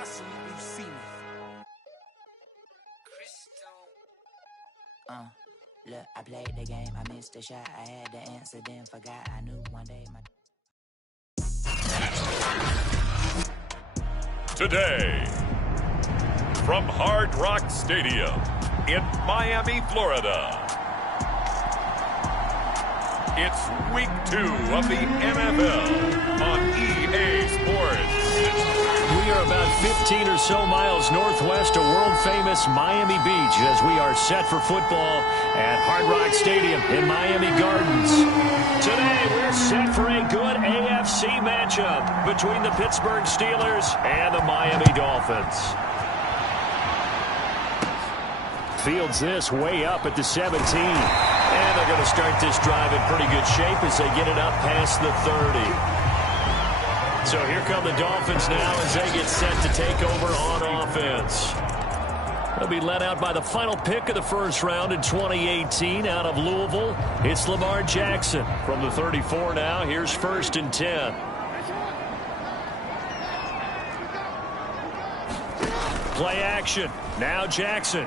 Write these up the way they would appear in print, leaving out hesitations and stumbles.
I salute you, see me. Look, I played the game, I missed a shot. I had the answer, then forgot. I knew one day my... Today, from Hard Rock Stadium in Miami, Florida, it's Week 2 of the NFL on EA Sports. We are about 15 or so miles northwest of world-famous Miami Beach as we are set for football at Hard Rock Stadium in Miami Gardens. Today, we're set for a good AFC matchup between the Pittsburgh Steelers and the Miami Dolphins. Fields this way up at the 17. And they're going to start this drive in pretty good shape as they get it up past the 30. So here come the Dolphins now as they get set to take over on offense. They'll be led out by the final pick of the first round in 2018 out of Louisville. It's Lamar Jackson from the 34 now. Here's 1st and 10. Play action. Now Jackson.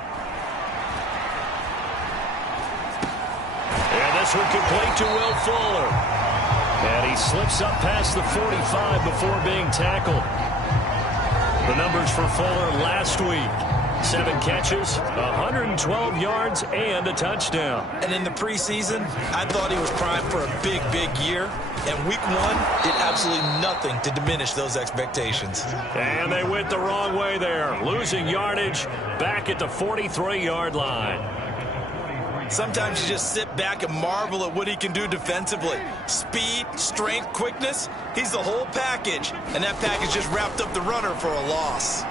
And this one complete to Will Fuller. And he slips up past the 45 before being tackled. The numbers for Fuller last week: 7 catches, 112 yards, and a touchdown. And in the preseason, I thought he was primed for a big, big year. And Week 1 did absolutely nothing to diminish those expectations. And they went the wrong way there, losing yardage back at the 43-yard line. Sometimes you just sit back and marvel at what he can do defensively. Speed, strength, quickness, he's the whole package. And that package just wrapped up the runner for a loss.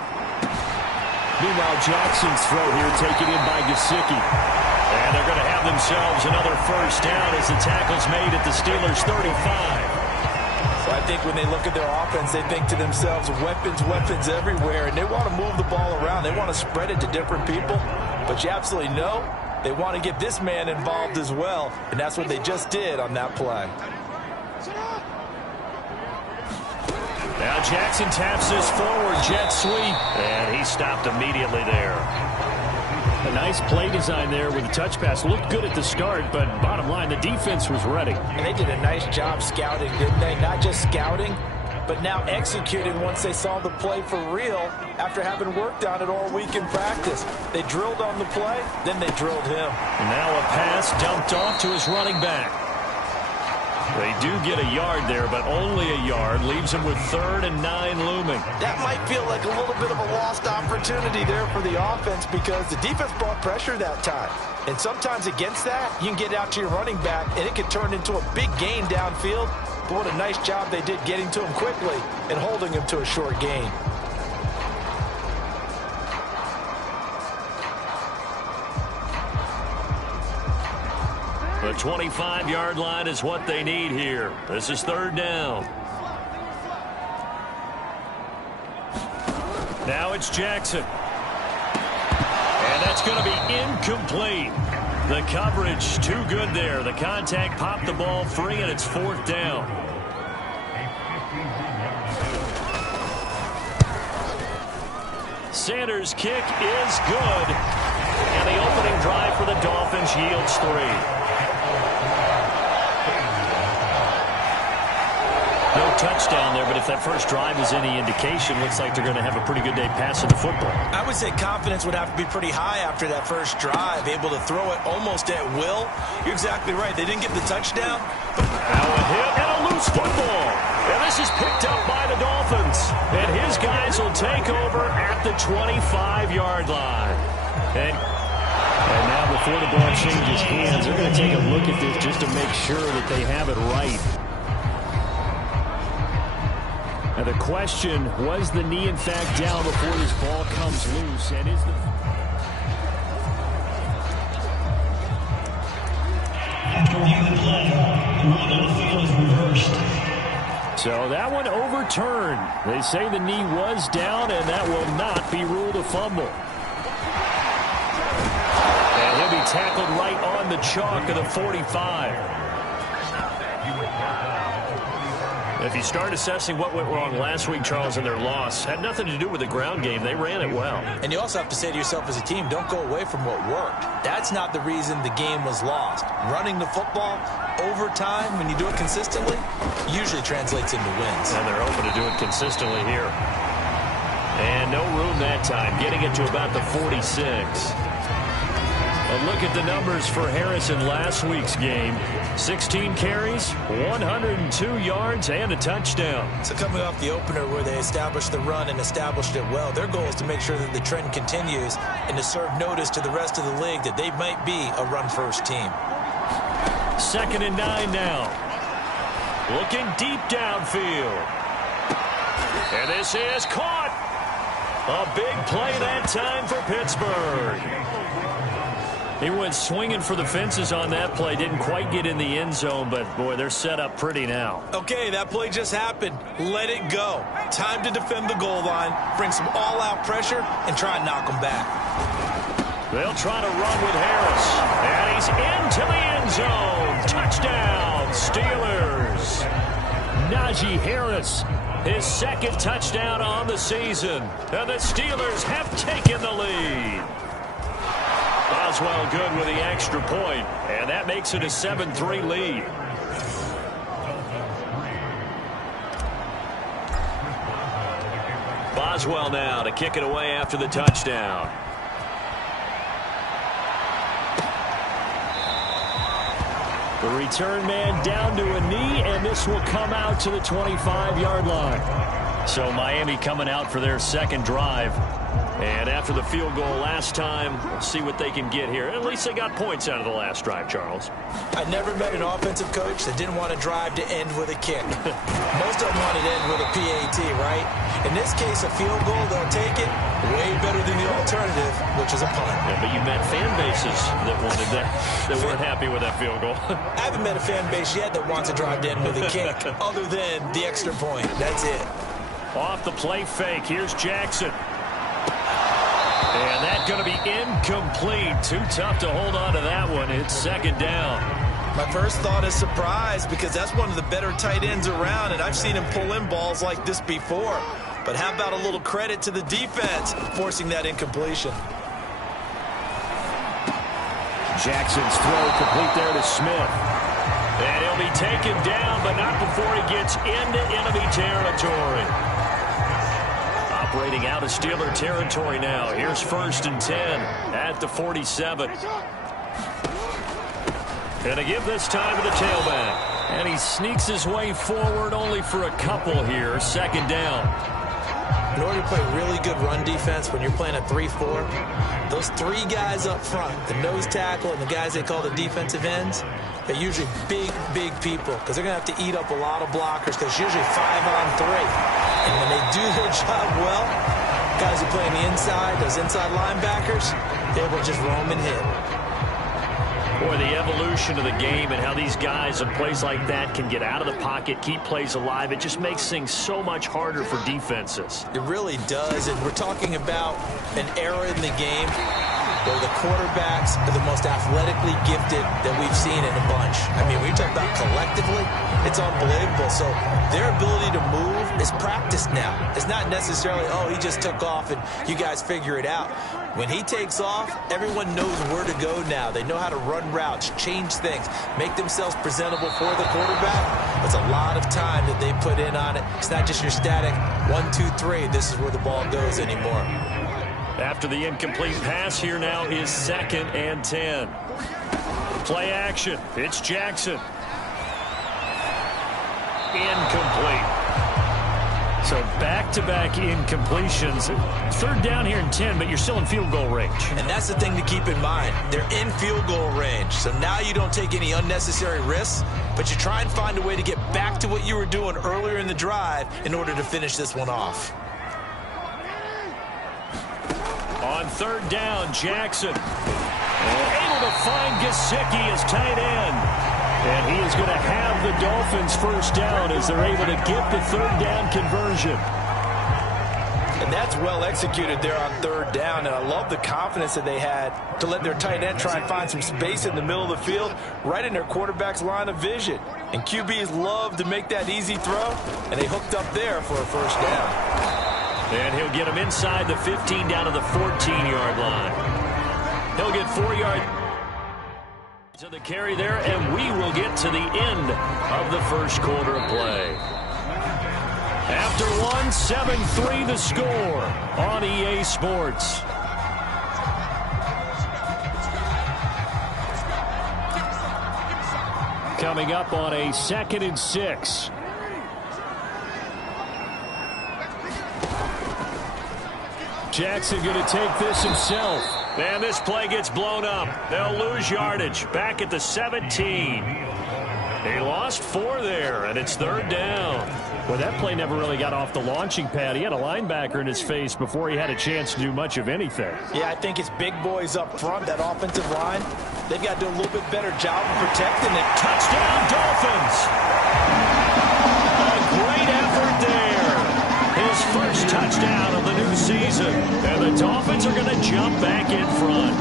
Meanwhile, Jackson's throw here taken in by Gesicki. And they're going to have themselves another first down as the tackle's made at the Steelers' 35. So I think when they look at their offense, they think to themselves, weapons, weapons everywhere. And they want to move the ball around. They want to spread it to different people. But you absolutely know they want to get this man involved as well, and that's what they just did on that play. Now Jackson taps this forward jet sweep, and he stopped immediately there. A nice play design there with the touch pass. Looked good at the start, but bottom line, the defense was ready. And they did a nice job scouting, didn't they? Not just scouting, but now executed once they saw the play for real after having worked on it all week in practice. They drilled on the play, then they drilled him. And now a pass dumped off to his running back. They do get a yard there, but only a yard. Leaves him with 3rd and 9 looming. That might feel like a little bit of a lost opportunity there for the offense because the defense brought pressure that time. And sometimes against that, you can get out to your running back, and it can turn into a big gain downfield. But what a nice job they did getting to him quickly and holding him to a short gain. The 25-yard line is what they need here. This is 3rd down. Now it's Jackson. And that's going to be incomplete. The coverage too good there. The contact popped the ball free, and it's 4th down. Sanders' kick is good. And the opening drive for the Dolphins yields 3. No touchdown there, but if that first drive is any indication, looks like they're going to have a pretty good day passing the football. I would say confidence would have to be pretty high after that first drive, able to throw it almost at will. You're exactly right. They didn't get the touchdown. Now a hit and a loose football. And this is picked up by the Dolphins. And his guys will take over at the 25-yard line. And now before the ball changes hands, they're going to take a look at this just to make sure that they have it right. Now the question, was the knee in fact down before this ball comes loose? And is the... After reviewing the play, the rule on the field is reversed. So that one overturned. They say the knee was down, and that will not be ruled a fumble. And he'll be tackled right on the chalk of the 45. If you start assessing what went wrong last week, Charles, in their loss, had nothing to do with the ground game. They ran it well. And you also have to say to yourself as a team, don't go away from what worked. That's not the reason the game was lost. Running the football over time, when you do it consistently, usually translates into wins. And they're hoping to do it consistently here. And no room that time, getting it to about the 46. A look at the numbers for Harris in last week's game. 16 carries, 102 yards, and a touchdown. So coming off the opener where they established the run and established it well, their goal is to make sure that the trend continues and to serve notice to the rest of the league that they might be a run-first team. 2nd and 9 now. Looking deep downfield. And this is caught. A big play that time for Pittsburgh. He went swinging for the fences on that play. Didn't quite get in the end zone, but, boy, they're set up pretty now. Okay, that play just happened. Let it go. Time to defend the goal line, bring some all-out pressure, and try and knock them back. They'll try to run with Harris. And he's into the end zone. Touchdown, Steelers. Najee Harris, his 2nd touchdown on the season. And the Steelers have taken the lead. Boswell good with the extra point, and that makes it a 7-3 lead. Boswell now to kick it away after the touchdown. The return man down to a knee, and this will come out to the 25-yard line. So Miami coming out for their 2nd drive. And after the field goal last time, we'll see what they can get here. At least they got points out of the last drive, Charles. I never met an offensive coach that didn't want to drive to end with a kick. Most of them wanted to end with a PAT, right? In this case, a field goal, they'll take it way better than the alternative, which is a punt. Yeah, but you met fan bases that wanted that weren't happy with that field goal. I haven't met a fan base yet that wants to drive to end with a kick other than the extra point. That's it. Off the play fake, here's Jackson. And that's going to be incomplete. Too tough to hold on to that one. It's 2nd down. My first thought is surprise because that's one of the better tight ends around, and I've seen him pull in balls like this before. But how about a little credit to the defense forcing that incompletion? Jackson's throw complete there to Smith. And he'll be taken down, but not before he gets into enemy territory. Operating out of Steeler territory now. Here's 1st and 10 at the 47. Gonna give this time to the tailback. And he sneaks his way forward only for a couple here. 2nd down. In order to play really good run defense when you're playing a 3-4, those 3 guys up front, the nose tackle and the guys they call the defensive ends, they're usually big people because they're going to have to eat up a lot of blockers because it's usually 5-on-3. And when they do their job well, guys who play on the inside, those inside linebackers, they're able to just roam and hit. Boy, the evolution of the game and how these guys in plays like that can get out of the pocket, keep plays alive, it just makes things so much harder for defenses. It really does, and we're talking about an era in the game where the quarterbacks are the most athletically gifted that we've seen in a bunch. I mean, when you talk about collectively, it's unbelievable. So their ability to move is practiced now. It's not necessarily, oh, he just took off and you guys figure it out. When he takes off, everyone knows where to go now. They know how to run routes, change things, make themselves presentable for the quarterback. It's a lot of time that they put in on it. It's not just your static 1, 2, 3. This is where the ball goes anymore. After the incomplete pass, here now is 2nd and 10. Play action. It's Jackson. Incomplete. So back-to-back incompletions. 3rd down here and 10, but you're still in field goal range. And that's the thing to keep in mind. They're in field goal range. So now you don't take any unnecessary risks, but you try and find a way to get back to what you were doing earlier in the drive in order to finish this one off. On 3rd down, Jackson able to find Gesicki as tight end. And he is going to have the Dolphins 1st down as they're able to get the 3rd down conversion. And And that's well executed there on third down. And I love the confidence that they had to let their tight end try and find some space in the middle of the field, right in their quarterback's line of vision. And QBs love to make that easy throw, and they hooked up there for a first down. And he'll get him inside the 15 down to the 14-yard line. He'll get 4 yards to the carry there, and we will get to the end of the first quarter of play. After one, 7-3 the score on EA Sports. Coming up on a 2nd and 6. Jackson going to take this himself. And this play gets blown up. They'll lose yardage. Back at the 17. He lost 4 there, and it's 3rd down. Well, that play never really got off the launching pad. He had a linebacker in his face before he had a chance to do much of anything. Yeah, I think it's big boys up front, that offensive line. They've got to do a little bit better job of protecting it. Touchdown, Dolphins! A great effort there. His first touchdown of the new season. And the Dolphins are going to jump back in front.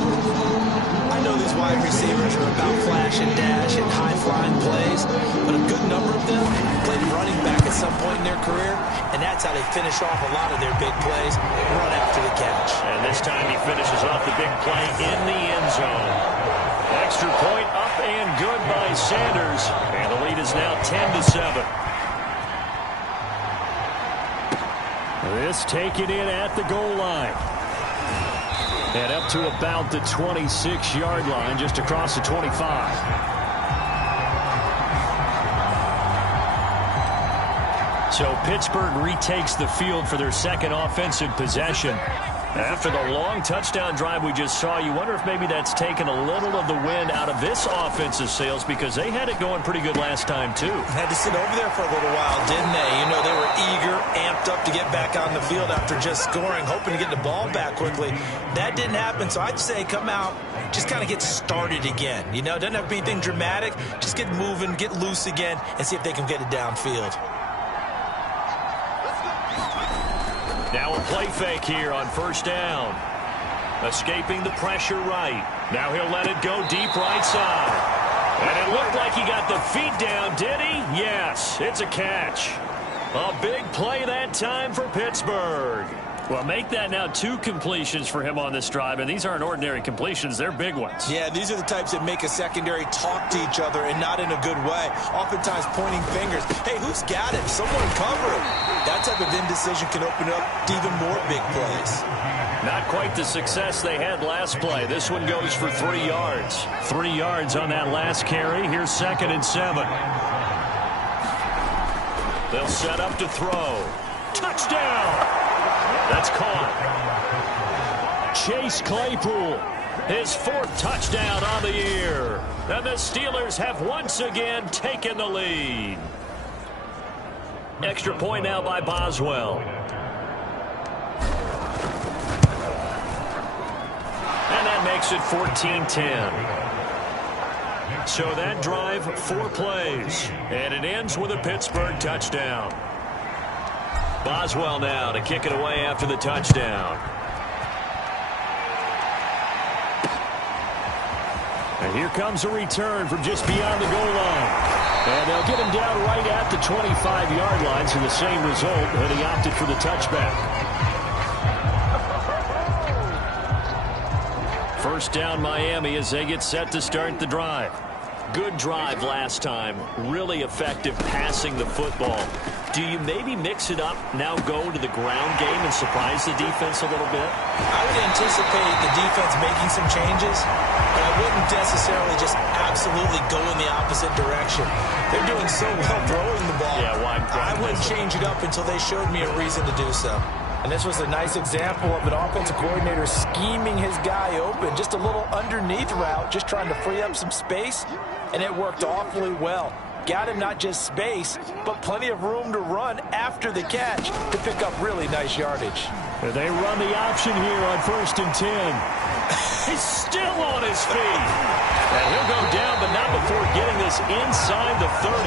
I know these wide receivers are about flash and dash and high-flying plays, but a good number of them played running back at some point in their career, and that's how they finish off a lot of their big plays, run after the catch. And this time he finishes off the big play in the end zone. Extra point up and good by Sanders, and the lead is now 10-7. This taken in at the goal line. And up to about the 26-yard line, just across the 25. So Pittsburgh retakes the field for their second offensive possession. After the long touchdown drive we just saw, you wonder if maybe that's taken a little of the wind out of this offensive sails, because they had it going pretty good last time, too. Had to sit over there for a little while, didn't they? You know, they were eager, amped up to get back on the field after just scoring, hoping to get the ball back quickly. That didn't happen, so I'd say come out, just kind of get started again. You know, it doesn't have to be anything dramatic. Just get moving, get loose again, and see if they can get it downfield. Now a play fake here on first down. Escaping the pressure right. Now he'll let it go deep right side. And it looked like he got the feet down, did he? Yes, it's a catch. A big play that time for Pittsburgh. Well, make that now 2 completions for him on this drive, and these aren't ordinary completions. They're big ones. Yeah, these are the types that make a secondary talk to each other, and not in a good way. Oftentimes pointing fingers. Hey, who's got him? Someone cover him. That type of indecision can open up to even more big plays. Not quite the success they had last play. This one goes for 3 yards. 3 yards on that last carry. Here's 2nd and 7. They'll set up to throw. Touchdown! That's caught. Chase Claypool, his 4th touchdown on the year. And the Steelers have once again taken the lead. Extra point now by Boswell. And that makes it 14-10. So that drive, 4 plays. And it ends with a Pittsburgh touchdown. Boswell now to kick it away after the touchdown. And here comes a return from just beyond the goal line. And they'll get him down right at the 25-yard line, so the same result, and he opted for the touchback. First down Miami as they get set to start the drive. Good drive last time. Really effective passing the football. Do you maybe mix it up, now go to the ground game and surprise the defense a little bit? I would anticipate the defense making some changes, but I wouldn't necessarily just absolutely go in the opposite direction. They're doing so well throwing the ball. Yeah, why? I wouldn't change it up until they showed me a reason to do so. And this was a nice example of an offensive coordinator scheming his guy open. Just a little underneath route, just trying to free up some space, and it worked awfully well. Got him not just space, but plenty of room to run after the catch to pick up really nice yardage. They run the option here on 1st and 10. He's still on his feet. And he'll go down, but not before getting this inside the 30.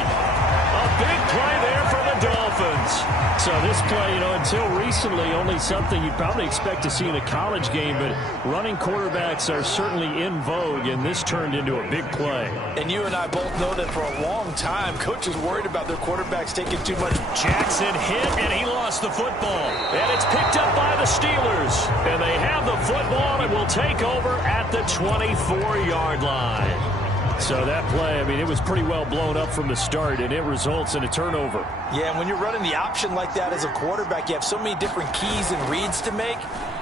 A big play there for the Dolphins. So this play, until recently, only something you'd probably expect to see in a college game, but running quarterbacks are certainly in vogue, and this turned into a big play. And you and I both know that for a long time, coaches worried about their quarterbacks taking too much. Jackson hit, and he lost the football. And it's picked up by the Steelers. And they have the football and will take over at the 24-yard line. So that play, it was pretty well blown up from the start, and it results in a turnover. Yeah, and when you're running the option like that as a quarterback, you have so many different keys and reads to make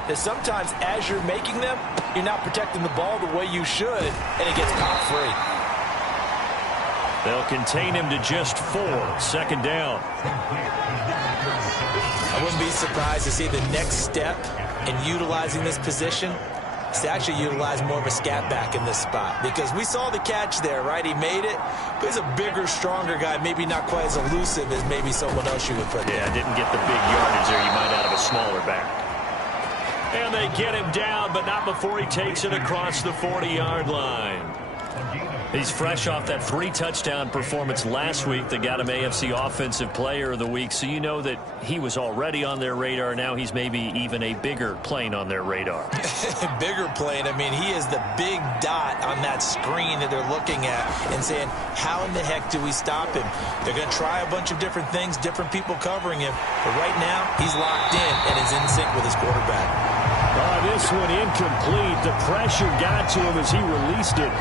that sometimes as you're making them, you're not protecting the ball the way you should, and it gets caught free. They'll contain him to just 4. Second down. I wouldn't be surprised to see the next step in utilizing this position is to actually utilize more of a scat back in this spot, because we saw the catch there, right? He made it, but he's a bigger, stronger guy, maybe not quite as elusive as maybe someone else you would put there. Yeah, didn't get the big yardage there you might out of a smaller back. And they get him down, but not before he takes it across the 40-yard line. He's fresh off that 3-touchdown performance last week that got him AFC Offensive Player of the Week, so you know that he was already on their radar. Now he's maybe even a bigger plane on their radar. Bigger plane. He is the big dot on that screen that they're looking at and saying, how in the heck do we stop him? They're going to try a bunch of different things, different people covering him, but right now he's locked in and is in sync with his quarterback. This one incomplete. The pressure got to him as he released it.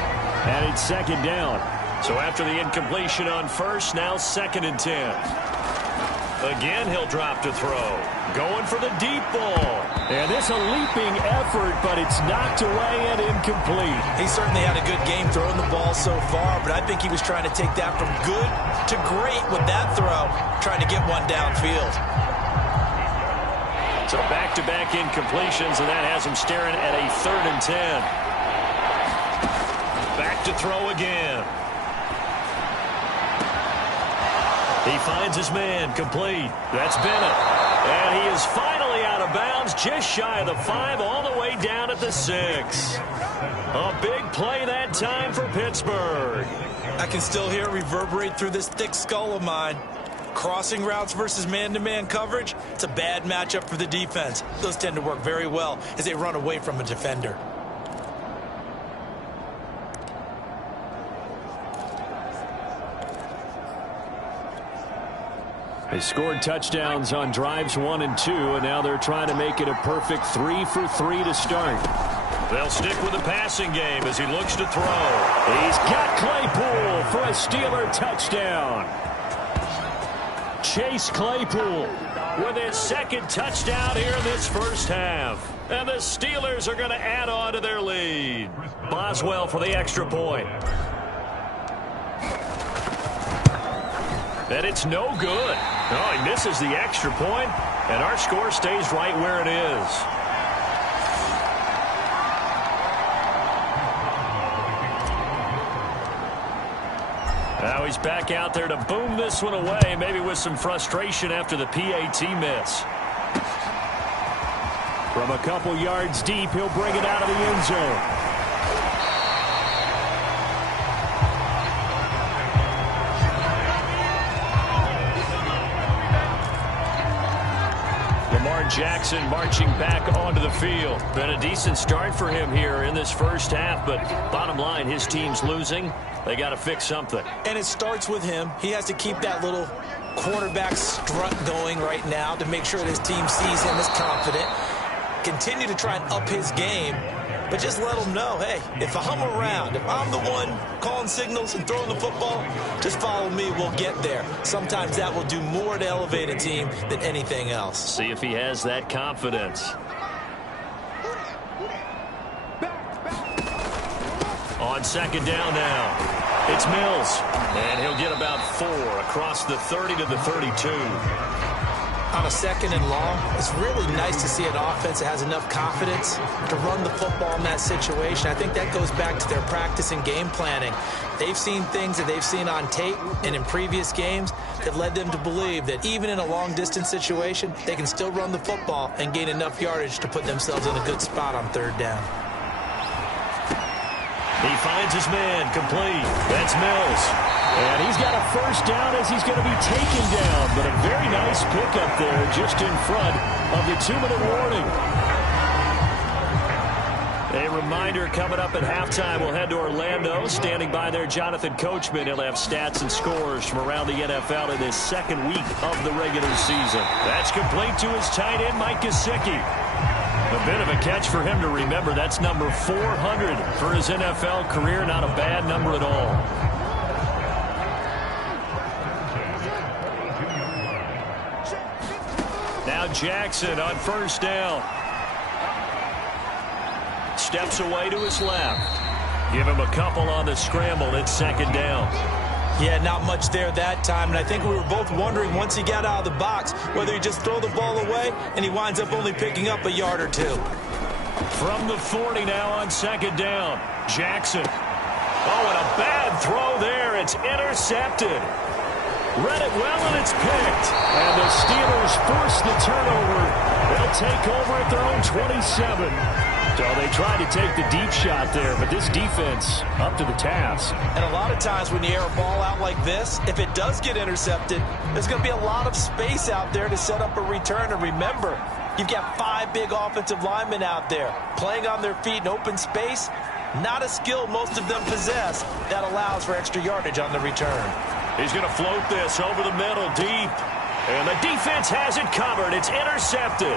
And it's second down. So after the incompletion on first, now 2nd and 10. Again, he'll drop to throw. Going for the deep ball. And it's a leaping effort, but it's knocked away and incomplete. He certainly had a good game throwing the ball so far, but I think he was trying to take that from good to great with that throw, trying to get one downfield. So back-to-back incompletions, and that has him staring at a 3rd and 10. Back to throw again. He finds his man, complete. That's Bennett. And he is finally out of bounds, just shy of the 5, all the way down at the 6. A big play that time for Pittsburgh. I can still hear it reverberate through this thick skull of mine. Crossing routes versus man-to-man coverage, it's a bad matchup for the defense. Those tend to work very well as they run away from a defender. They scored touchdowns on drives 1 and 2, and now they're trying to make it a perfect 3 for 3 to start. They'll stick with the passing game as he looks to throw. He's got Claypool for a Steeler touchdown. Chase Claypool with his 2nd touchdown here in this first half. And the Steelers are going to add on to their lead. Boswell for the extra point. And it's no good. Oh, he misses the extra point, and our score stays right where it is. Now he's back out there to boom this one away, maybe with some frustration after the PAT miss. From a couple yards deep, he'll bring it out of the end zone. Jackson marching back onto the field. Been a decent start for him here in this first half, but bottom line, his team's losing. They got to fix something. And it starts with him. He has to keep that little quarterback strut going right now to make sure that his team sees him as confident. Continue to try and up his game, but just let him know, hey, if I'm around, if I'm the one calling signals and throwing the football, just follow me, we'll get there. Sometimes that will do more to elevate a team than anything else. See if he has that confidence. On 2nd down now, it's Mills. And he'll get about 4 across the 30 to the 32. On a 2nd and long, it's really nice to see an offense that has enough confidence to run the football in that situation. I think that goes back to their practice and game planning. They've seen things that they've seen on tape and in previous games that led them to believe that even in a long-distance situation, they can still run the football and gain enough yardage to put themselves in a good spot on 3rd down. He finds his man, complete. That's Mills. And he's got a first down as he's going to be taken down. But a very nice pickup there just in front of the 2-minute warning. A reminder coming up at halftime, we'll head to Orlando. Standing by there, Jonathan Coachman. He'll have stats and scores from around the NFL in this second week of the regular season. That's complete to his tight end, Mike Gesicki. A bit of a catch for him to remember. That's number 400 for his NFL career. Not a bad number at all. Now Jackson on first down. Steps away to his left. Give him a couple on the scramble. It's second down. Yeah, not much there that time. And I think we were both wondering once he got out of the box whether he just throw the ball away and he winds up only picking up a yard or two. From the 40 now on second down. Jackson. Oh, and a bad throw there. It's intercepted. Read it well, and it's picked. And the Steelers force the turnover. They'll take over at their own 27. So they tried to take the deep shot there, but this defense up to the task. And a lot of times when you air a ball out like this, if it does get intercepted, there's going to be a lot of space out there to set up a return. And remember, you've got 5 big offensive linemen out there playing on their feet in open space. Not a skill most of them possess that allows for extra yardage on the return. He's going to float this over the middle deep. And the defense has it covered. It's intercepted.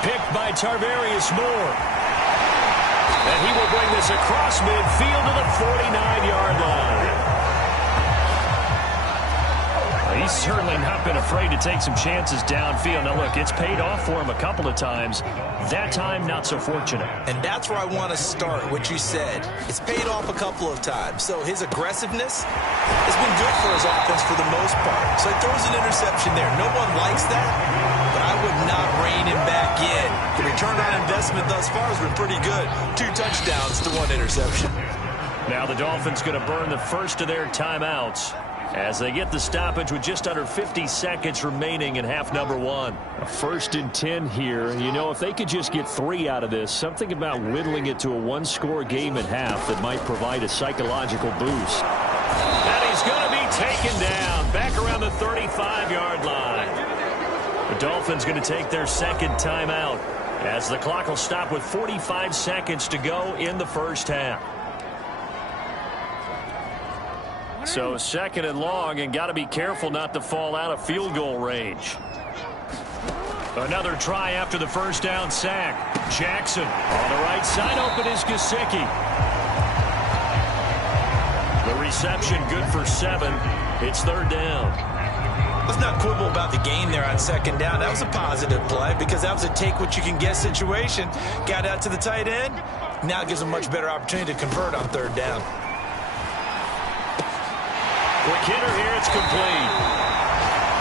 Picked by Tarvarius Moore. And he will bring this across midfield to the 49-yard line. He's certainly not been afraid to take some chances downfield. Now, look, it's paid off for him a couple of times. That time, not so fortunate. And that's where I want to start, what you said. It's paid off a couple of times. So his aggressiveness has been good for his offense for the most part. So he throws an interception there. No one likes that, but I would not rein him back in. The return on investment thus far has been pretty good. 2 touchdowns to 1 interception. Now the Dolphins going to burn the first of their timeouts as they get the stoppage with just under 50 seconds remaining in half number 1. A 1st and 10 here. You know, if they could just get 3 out of this, something about whittling it to a 1-score game at half that might provide a psychological boost. And he's going to be taken down back around the 35-yard line. The Dolphins going to take their second timeout as the clock will stop with 45 seconds to go in the first half. So second and long, and got to be careful not to fall out of field goal range. Another try after the first down sack. Jackson on the right side, open is Gesicki. The reception good for 7. It's third down. Let's not quibble about the gain there on second down. That was a positive play because that was a take-what-you-can-get situation. Got out to the tight end. Now it gives a much better opportunity to convert on third down. Quick hitter here, it's complete.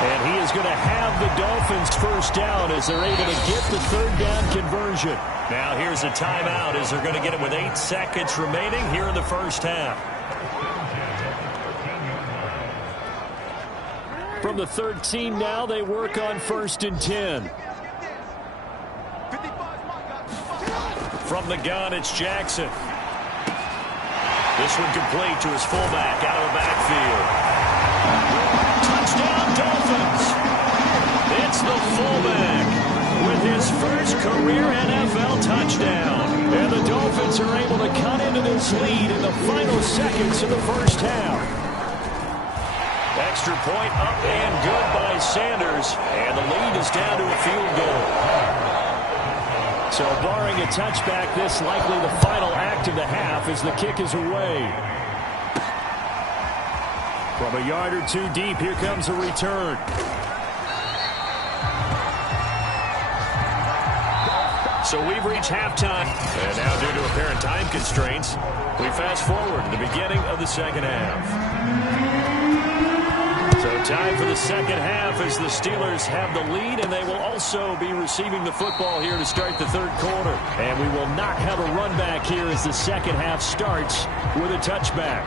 And he is going to have the Dolphins first down as they're able to get the third down conversion. Now here's a timeout as they're going to get it with 8 seconds remaining here in the first half. From the 13 now, they work on 1st and 10. From the gun, it's Jackson. This one complete to his fullback out of the backfield. Touchdown, Dolphins. It's the fullback with his first career NFL touchdown. And the Dolphins are able to cut into this lead in the final seconds of the first half. Extra point up and good by Sanders. And the lead is down to a field goal. So barring a touchback, this likely the final act of the half as the kick is away. From a yard or 2 deep, here comes a return. So we've reached halftime. And now due to apparent time constraints, we fast forward to the beginning of the second half. So time for the second half as the Steelers have the lead, and they will also be receiving the football here to start the third quarter. And we will not have a run back here as the second half starts with a touchback.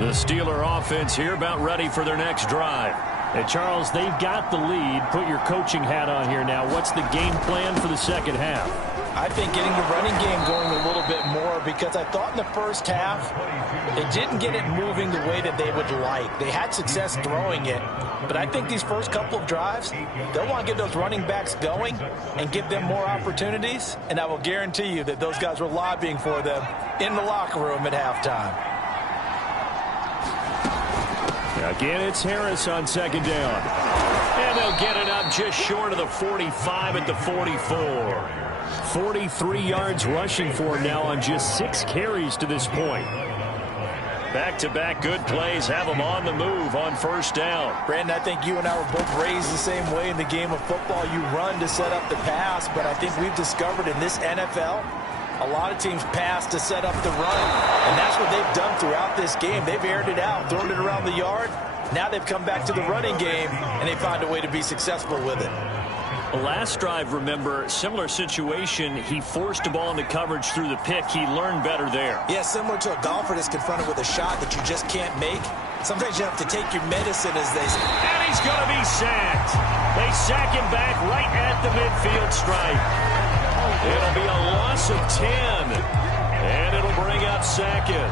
The Steeler offense here about ready for their next drive. And Charles, they've got the lead. Put your coaching hat on here now. What's the game plan for the second half? I think getting the running game going a little bit more, because I thought in the first half they didn't get it moving the way that they would like. They had success throwing it, but I think these first couple of drives, they'll want to get those running backs going and give them more opportunities, and I will guarantee you that those guys were lobbying for them in the locker room at halftime. Again, it's Harris on second down. And they'll get it up just short of the 45 at the 44. 43 yards rushing for him now on just 6 carries to this point. Back-to-back good plays have them on the move on first down. Brandon, I think you and I were both raised the same way in the game of football. You run to set up the pass, but I think we've discovered in this NFL, a lot of teams pass to set up the run, and that's what they've done throughout this game. They've aired it out, thrown it around the yard. Now they've come back to the running game, and they found a way to be successful with it. The last drive, remember, similar situation. He forced the ball into coverage through the pick. He learned better there. Yeah, similar to a golfer that's confronted with a shot that you just can't make. Sometimes you have to take your medicine, as they say. And he's going to be sacked. They sack him back right at the midfield stripe. It'll be a loss of 10. And it'll bring up second.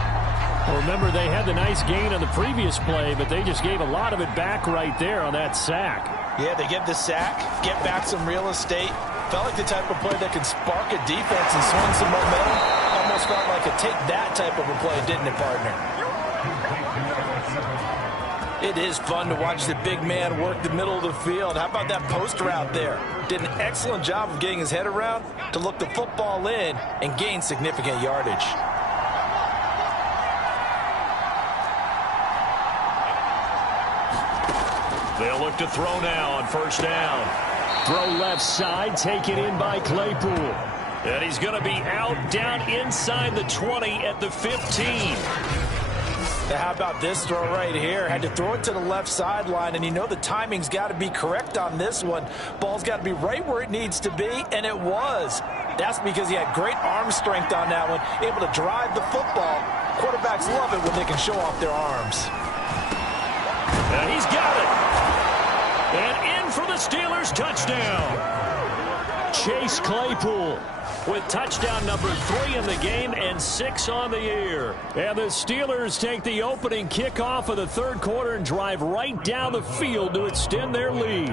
Well, remember, they had the nice gain on the previous play, but they just gave a lot of it back right there on that sack. Yeah, they get the sack, get back some real estate. Felt like the type of play that can spark a defense and swing some momentum. Almost felt like a take that type of a play, didn't it, partner? It is fun to watch the big man work the middle of the field. How about that post route there? Did an excellent job of getting his head around to look the football in and gain significant yardage. They'll look to throw now on first down. Throw left side, taken in by Claypool. And he's going to be out down inside the 20 at the 15. Now, how about this throw right here? Had to throw it to the left sideline, and you know the timing's got to be correct on this one. Ball's got to be right where it needs to be, and it was. That's because he had great arm strength on that one, able to drive the football. Quarterbacks love it when they can show off their arms. And he's got it. And in for the Steelers touchdown. Chase Claypool with touchdown number 3 in the game and 6 on the year. And the Steelers take the opening kickoff of the third quarter and drive right down the field to extend their lead.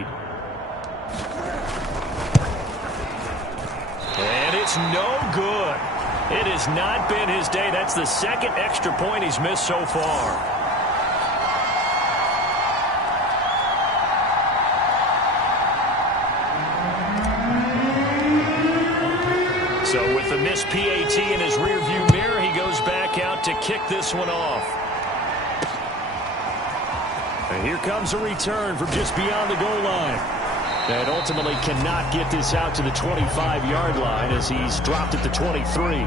And it's no good. It has not been his day. That's the second extra point he's missed so far. So with the missed PAT in his rearview mirror, he goes back out to kick this one off. And here comes a return from just beyond the goal line. And ultimately cannot get this out to the 25-yard line as he's dropped at the 23.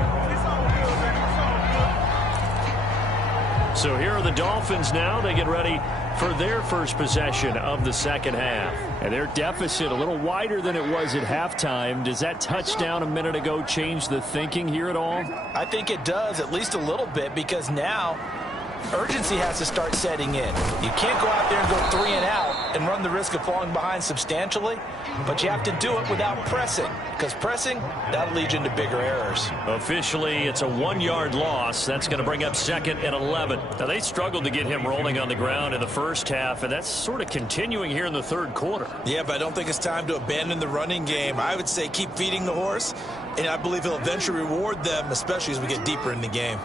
So here are the Dolphins now. They get ready for their first possession of the second half. And their deficit a little wider than it was at halftime. Does that touchdown a minute ago change the thinking here at all? I think it does, at least a little bit, because now urgency has to start setting in. You can't go out there and go 3 and out and run the risk of falling behind substantially, but you have to do it without pressing, because pressing, that'll lead you into bigger errors. Officially, it's a 1-yard loss. That's going to bring up second and 11. Now, they struggled to get him rolling on the ground in the first half, and that's sort of continuing here in the third quarter. Yeah, but I don't think it's time to abandon the running game. I would say keep feeding the horse, and I believe he'll eventually reward them, especially as we get deeper in the game.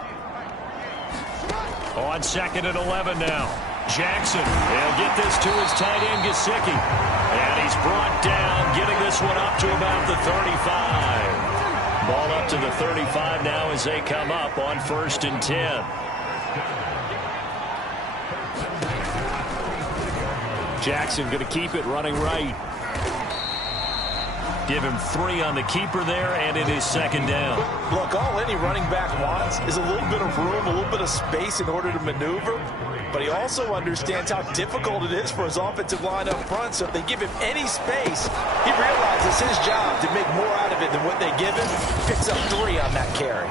On second and 11 now. Jackson, he'll get this to his tight end, Gesicki. And he's brought down, getting this one up to about the 35. Ball up to the 35 now as they come up on 1st and 10. Jackson going to keep it running right. Give him 3 on the keeper there, and it is second down. Look, all any running back wants is a little bit of room, a little bit of space in order to maneuver, but he also understands how difficult it is for his offensive line up front, so if they give him any space, he realizes his job to make more out of it than what they give him. Picks up 3 on that carry.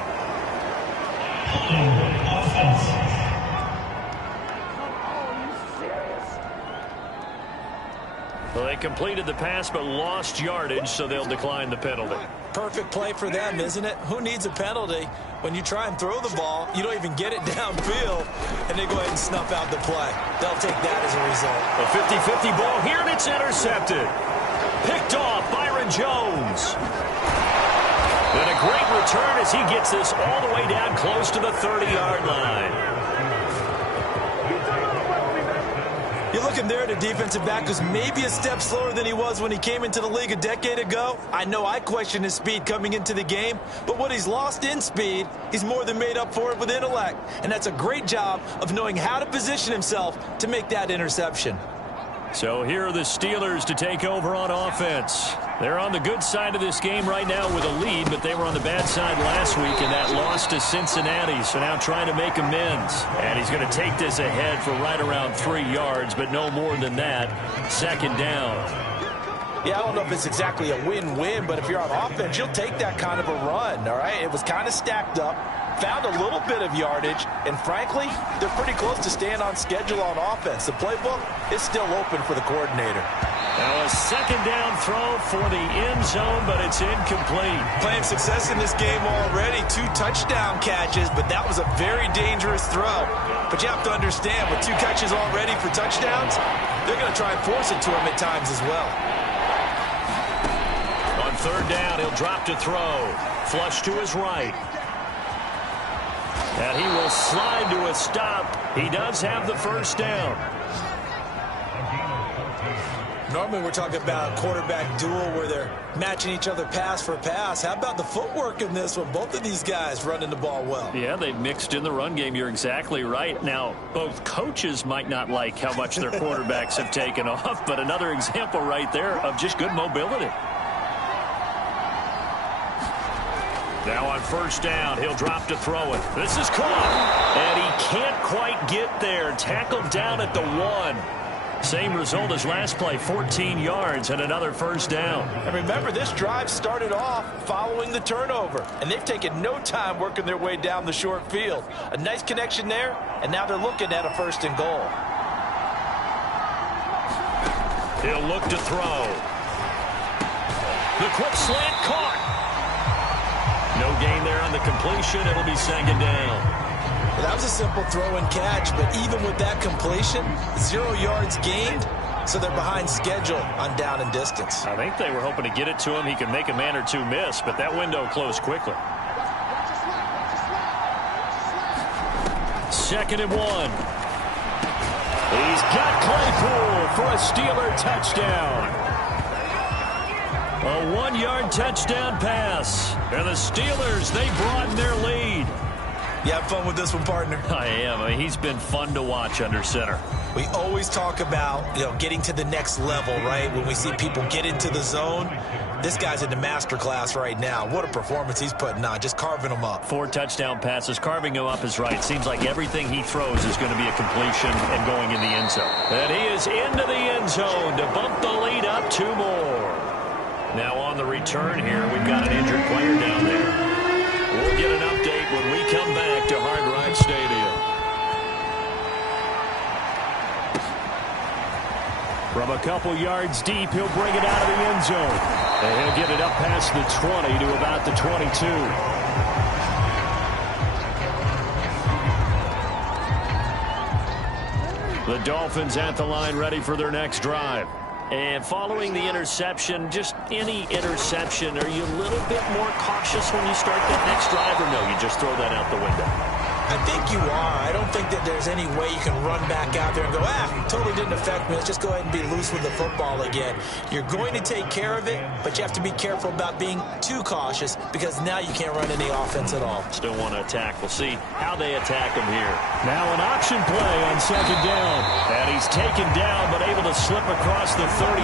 Well, they completed the pass but lost yardage, so they'll decline the penalty. Perfect play for them, isn't it? Who needs a penalty? When you try and throw the ball, you don't even get it downfield, and they go ahead and snuff out the play. They'll take that as a result. A 50-50 ball here, and it's intercepted. Picked off Byron Jones. And a great return as he gets this all the way down close to the 30-yard line. You're looking there at a defensive back who's maybe a step slower than he was when he came into the league a decade ago. I know I questioned his speed coming into the game, but what he's lost in speed, he's more than made up for it with intellect. And that's a great job of knowing how to position himself to make that interception. So here are the Steelers to take over on offense. They're on the good side of this game right now with a lead, but they were on the bad side last week in that loss to Cincinnati, so now trying to make amends. And he's going to take this ahead for right around 3 yards, but no more than that. Second down. Yeah, I don't know if it's exactly a win-win, but if you're on offense, you'll take that kind of a run, all right? It was kind of stacked up, found a little bit of yardage, and frankly, they're pretty close to staying on schedule on offense. The playbook is still open for the coordinator. Now a second down throw for the end zone, but it's incomplete. Playing success in this game already, 2 touchdown catches, but that was a very dangerous throw. But you have to understand, with 2 catches already for touchdowns, they're going to try and force it to him at times as well. On third down, he'll drop to throw. Flush to his right. And he will slide to a stop. He does have the first down. Normally we're talking about a quarterback duel where they're matching each other pass for pass. How about the footwork in this one? Both of these guys running the ball well. Yeah, they've mixed in the run game. You're exactly right. Now, both coaches might not like how much their quarterbacks have taken off, but another example right there of just good mobility. Now on first down, he'll drop to throw it. This is caught, and he can't quite get there. Tackled down at the 1. Same result as last play, 14 yards and another first down. And remember, this drive started off following the turnover, and they've taken no time working their way down the short field. A nice connection there, and now they're looking at a 1st and goal. He'll look to throw. The quick slant caught. No gain there on the completion. It'll be second down. Well, that was a simple throw and catch, but even with that completion, 0 yards gained, so they're behind schedule on down and distance. I think they were hoping to get it to him. He could make a man or 2 miss, but that window closed quickly. Second and 1. He's got Claypool for a Steeler touchdown. A 1-yard touchdown pass. And the Steelers, they broaden their lead. You have fun with this one, partner? I am. I mean, he's been fun to watch under center. We always talk about, getting to the next level, right? When we see people get into the zone, this guy's in the master class right now. What a performance he's putting on, just carving them up. 4 touchdown passes. Carving him up is right. Seems like everything he throws is going to be a completion and going in the end zone. And he is into the end zone to bump the lead up 2 more. Now on the return here, we've got an injured player down there. We'll get an update when we come back to Hard Rock Stadium. From a couple yards deep, he'll bring it out of the end zone. And he'll get it up past the 20 to about the 22. The Dolphins at the line ready for their next drive. And following the interception, just any interception, are you a little bit more cautious when you start that next drive, or no, you just throw that out the window? I think you are. I don't think that there's any way you can run back out there and go, totally didn't affect me. Let's just go ahead and be loose with the football again. You're going to take care of it, but you have to be careful about being too cautious because now you can't run any offense at all. Still want to attack. We'll see how they attack him here. Now an option play on second down. And he's taken down but able to slip across the 35.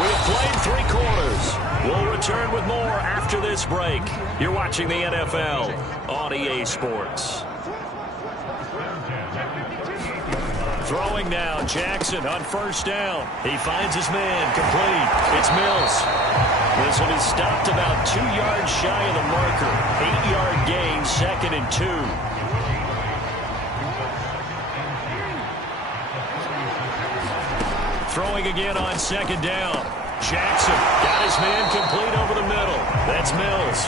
We've played 3 quarters. We'll return with more after this break. You're watching the NFL on EA Sports. Throwing now, Jackson on first down. He finds his man, complete. It's Mills. This one is stopped about 2 yards shy of the marker. 8-yard gain, 2nd and 2. throwing again on second down. Jackson got his man complete over the middle. That's Mills.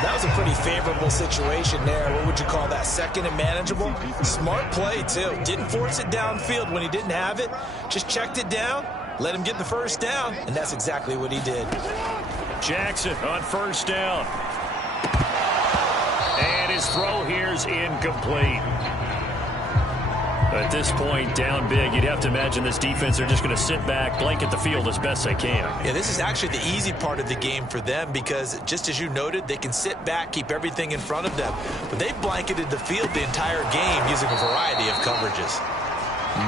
That was a pretty favorable situation there. What would you call that? Second and manageable? Smart play, too. Didn't force it downfield when he didn't have it. Just checked it down, let him get the first down, and that's exactly what he did. Jackson on first down. And his throw here's incomplete. At this point, down big, you'd have to imagine this defense, they're just going to sit back, blanket the field as best they can. Yeah, this is actually the easy part of the game for them because, just as you noted, they can sit back, keep everything in front of them. But they've blanketed the field the entire game using a variety of coverages.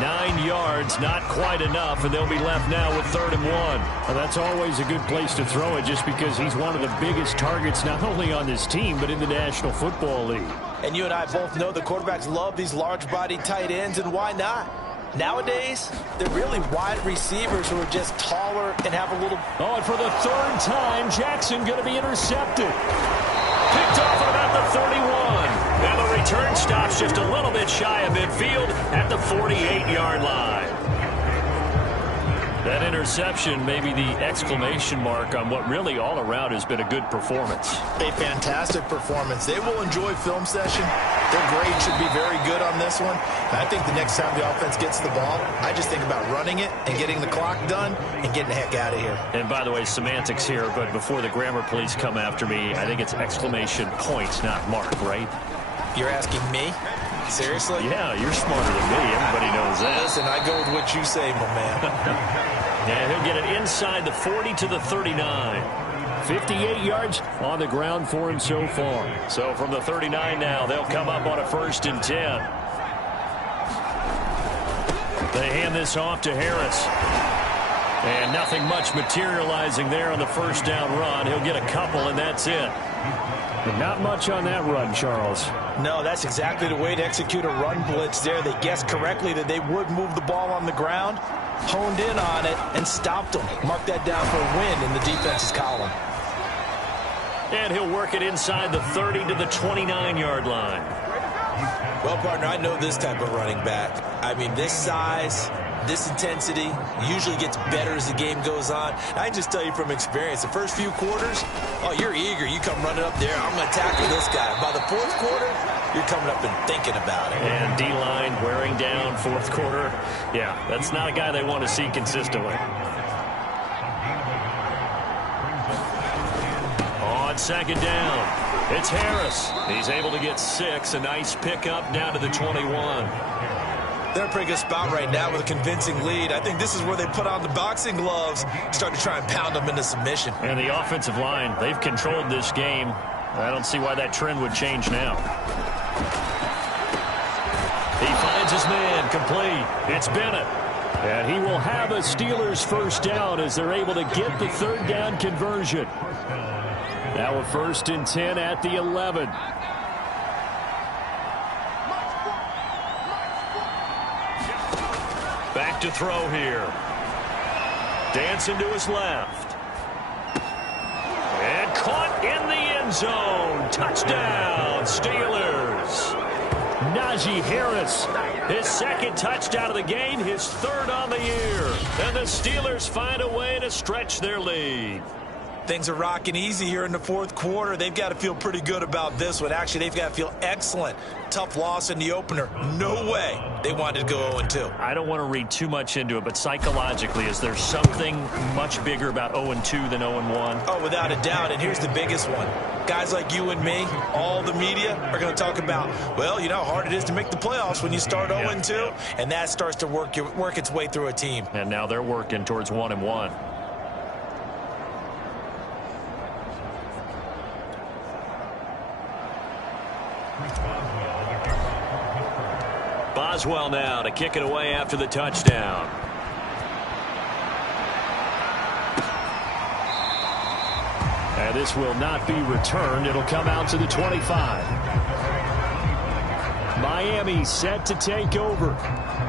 9 yards, not quite enough, and they'll be left now with 3rd and 1. Well, that's always a good place to throw it just because he's one of the biggest targets not only on this team but in the National Football League. And you and I both know the quarterbacks love these large-body tight ends, and why not? Nowadays, they're really wide receivers who are just taller and have a little... Oh, and for the 3rd time, Jackson going to be intercepted. Picked off at about the 31. And the return stops just a little bit shy of midfield at the 48-yard line. That interception may be the exclamation mark on what really all around has been a good performance. A fantastic performance. They will enjoy film session. Their grade should be very good on this one. And I think the next time the offense gets the ball, I just think about running it and getting the clock done and getting the heck out of here. And by the way, semantics here, but before the grammar police come after me, I think it's exclamation point, not mark, right? You're asking me? Seriously? Yeah, you're smarter than me. Everybody knows that. Listen, I go with what you say, my man. And he'll get it inside the 40 to the 39. 58 yards on the ground for him so far. So from the 39 now, they'll come up on a 1st and 10. They hand this off to Harris. And nothing much materializing there on the first down run. He'll get a couple, and that's it. But not much on that run, Charles. No, that's exactly the way to execute a run blitz there. They guessed correctly that they would move the ball on the ground, honed in on it, and stopped them. Mark that down for a win in the defense's column. And he'll work it inside the 30 to the 29-yard line. Well, partner, I know this type of running back. I mean, this size, this intensity usually gets better as the game goes on. I can just tell you from experience, the first few quarters, oh, you're eager. You come running up there, I'm going to tackle this guy. By the 4th quarter, you're coming up and thinking about it. And D-line wearing down 4th quarter. Yeah, that's not a guy they want to see consistently. On 2nd down, it's Harris. He's able to get 6. A nice pickup down to the 21. They're in a pretty good spot right now with a convincing lead. I think this is where they put on the boxing gloves, start to try and pound them into submission. And the offensive line, they've controlled this game. I don't see why that trend would change now. He finds his man complete. It's Bennett. And he will have a Steelers 1st down as they're able to get the 3rd down conversion. Now a 1st and 10 at the 11. Back to throw here. Dancing to his left. And caught in the end zone. Touchdown, Steelers. Najee Harris. His 2nd touchdown of the game, his 3rd on the year. And the Steelers find a way to stretch their lead. Things are rocking easy here in the 4th quarter. They've got to feel pretty good about this one. Actually, they've got to feel excellent. Tough loss in the opener. No way they wanted to go 0-2. I don't want to read too much into it, but psychologically, is there something much bigger about 0-2 than 0-1? Oh, without a doubt, and here's the biggest one. Guys like you and me, all the media, are going to talk about, well, you know how hard it is to make the playoffs when you start 0-2, and that starts to work its way through a team. And now they're working towards 1-1. Boswell now to kick it away after the touchdown. And this will not be returned. It'll come out to the 25. Miami set to take over.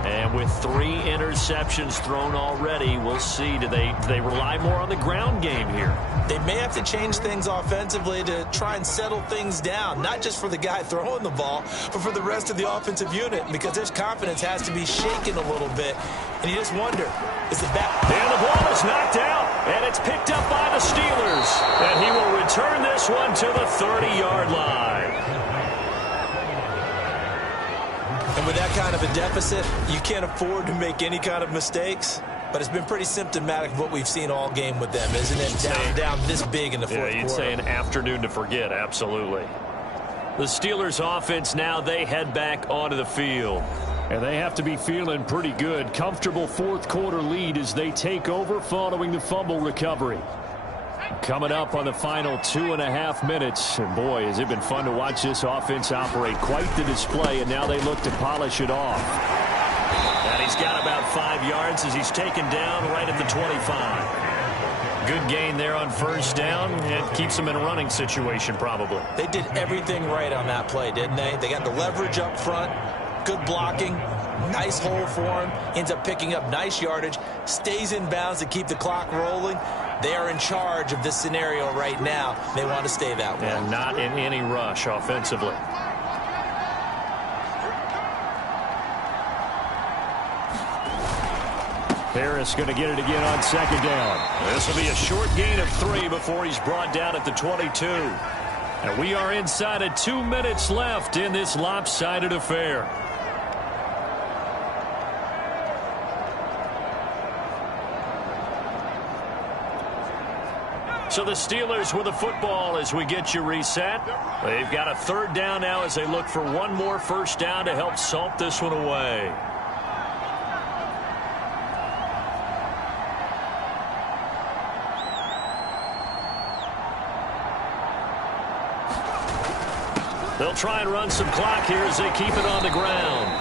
And with 3 interceptions thrown already, we'll see. Do they rely more on the ground game here? They may have to change things offensively to try and settle things down, not just for the guy throwing the ball, but for the rest of the offensive unit, because their confidence has to be shaken a little bit. And you just wonder, is the back... And the ball is knocked out, and it's picked up by the Steelers. And he will return this one to the 30-yard line. And with that kind of a deficit, you can't afford to make any kind of mistakes. But it's been pretty symptomatic of what we've seen all game with them, isn't it? Down this big in the fourth quarter. You'd say an afternoon to forget, absolutely. The Steelers offense now, they head back onto the field. And they have to be feeling pretty good. Comfortable fourth quarter lead as they take over following the fumble recovery. Coming up on the final 2.5 minutes. And boy, has it been fun to watch this offense operate. Quite the display, and now they look to polish it off. And he's got about 5 yards as he's taken down right at the 25. Good gain there on first down, and keeps him in a running situation probably. They did everything right on that play, didn't they? They got the leverage up front, good blocking, nice hole for him, ends up picking up nice yardage, stays in bounds to keep the clock rolling. They are in charge of this scenario right now. They want to stay that way. And not in any rush offensively. Harris going to get it again on second down. This will be a short gain of 3 before he's brought down at the 22. And we are inside of 2 minutes left in this lopsided affair. So the Steelers with the football as we get you reset. They've got a third down now as they look for one more first down to help salt this one away. They'll try and run some clock here as they keep it on the ground.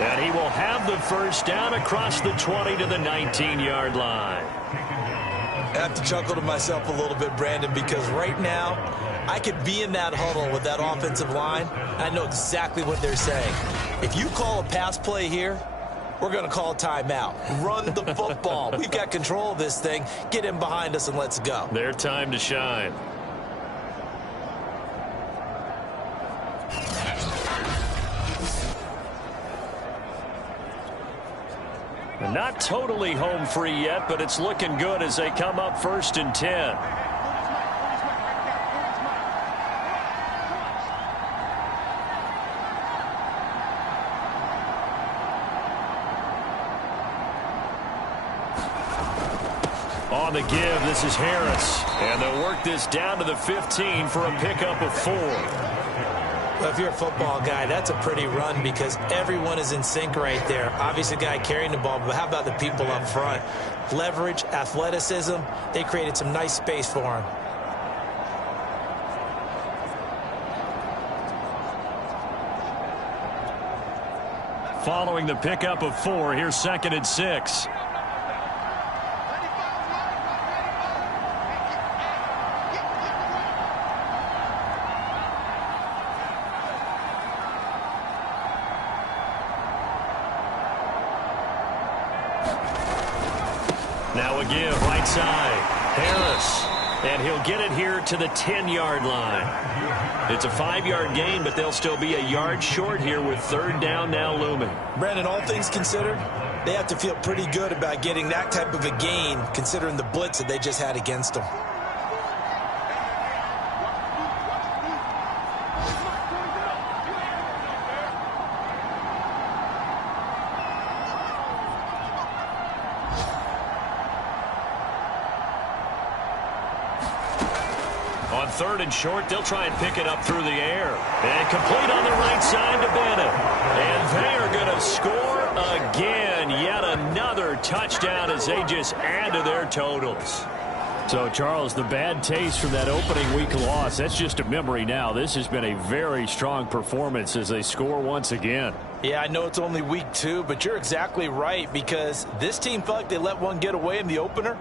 And he will have the first down across the 20 to the 19-yard line. I have to chuckle to myself a little bit, Brandon, because right now I could be in that huddle with that offensive line. I know exactly what they're saying. If you call a pass play here, we're going to call a timeout. Run the football. We've got control of this thing. Get in behind us and let's go. Their time to shine. Not totally home free yet, but it's looking good as they come up 1st and 10. On the give, this is Harris. And they'll work this down to the 15 for a pickup of 4. Well, if you're a football guy, that's a pretty run because everyone is in sync right there. Obviously, the guy carrying the ball, but how about the people up front? Leverage, athleticism, they created some nice space for him. Following the pickup of 4, here's 2nd and 6. Now a give, right side. Harris. And he'll get it here to the 10-yard line. It's a 5-yard gain, but they'll still be a yard short here with 3rd down now looming. Brandon, all things considered, they have to feel pretty good about getting that type of a gain considering the blitz that they just had against them. On 3rd and short, they'll try and pick it up through the air. And complete on the right side to Bennett. And they are going to score again. Yet another touchdown as they just add to their totals. So, Charles, the bad taste from that opening week loss, that's just a memory now. This has been a very strong performance as they score once again. Yeah, I know it's only week 2, but you're exactly right because this team felt like they let one get away in the opener.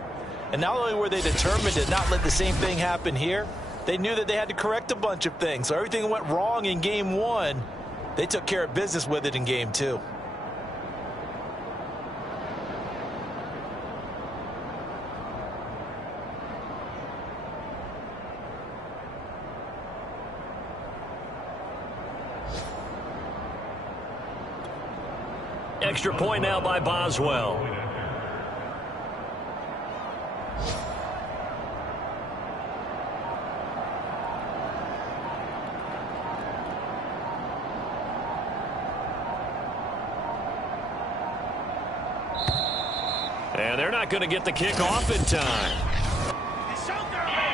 And not only were they determined to not let the same thing happen here, they knew that they had to correct a bunch of things. So everything that went wrong in game 1, They took care of business with it in game 2. Extra point now by Boswell. And they're not going to get the kick off in time.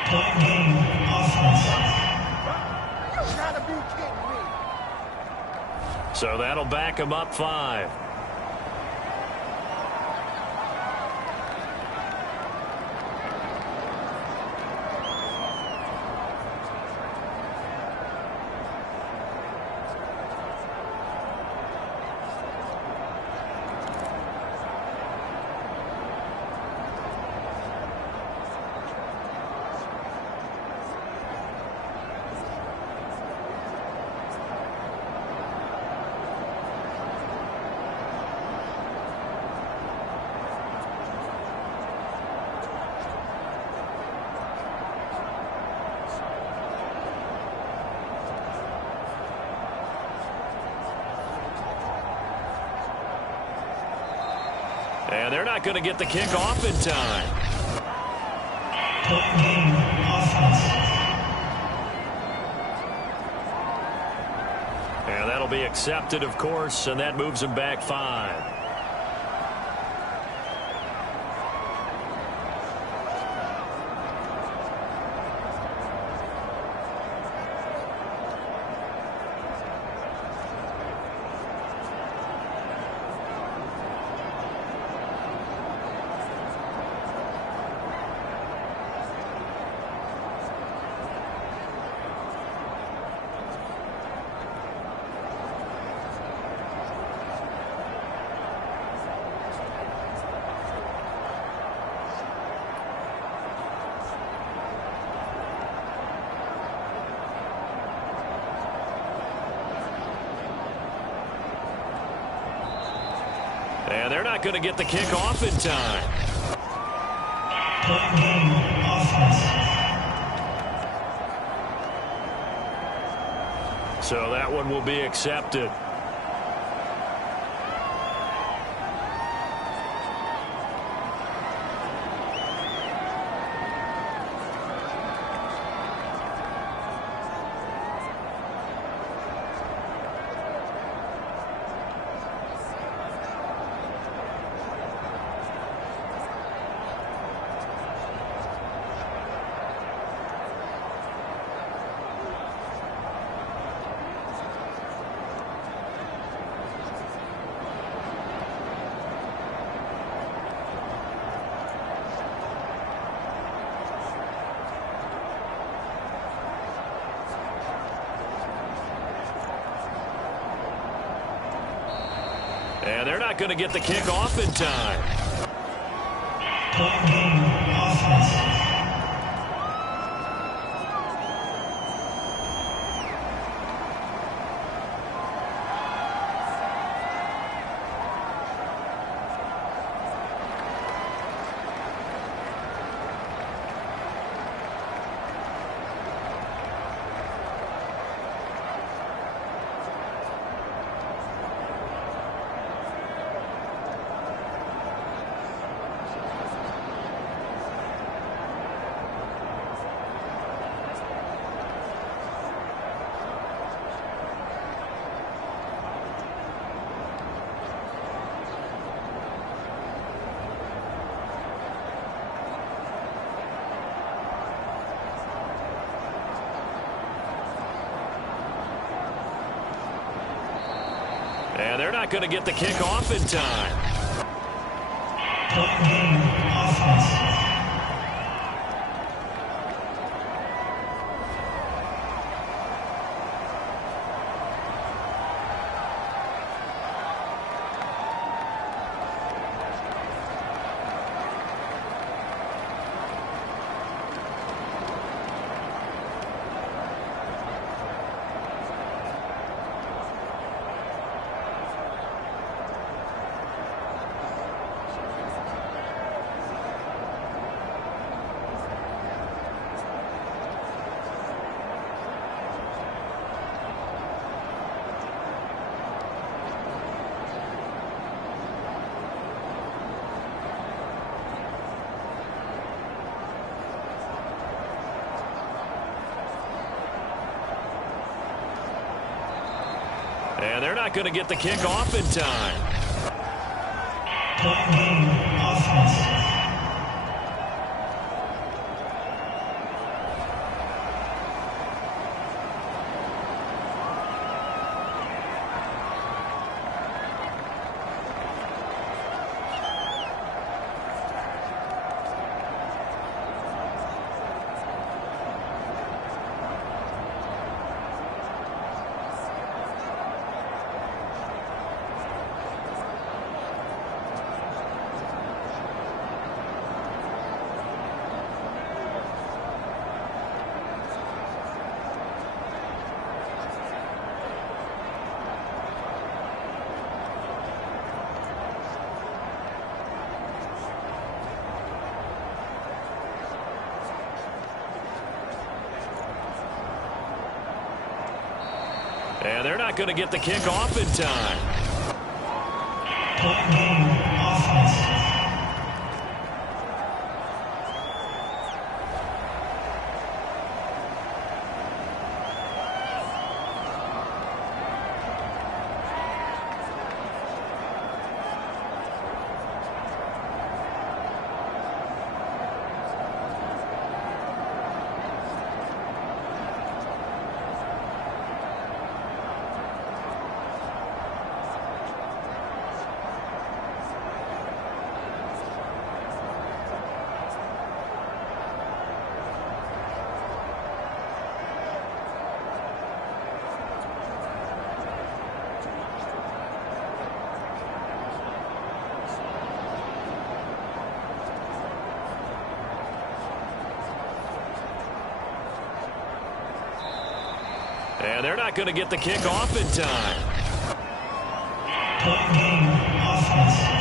Point game, offense. So that'll back them up 5. And they're not going to get the kick off in time. Point game, offense. And that'll be accepted, of course, and that moves them back 5. And they're not going to get the kick off in time. Point game, offense. So that one will be accepted. And they're not going to get the kick off in time. Point game, offense. And they're not going to get the kick off in time. Point game, offense. And they're not going to get the kick off in time. Point game, offense. And they're not going to get the kick off in time. Point game, offense. And they're not going to get the kick off in time. Point game, offense.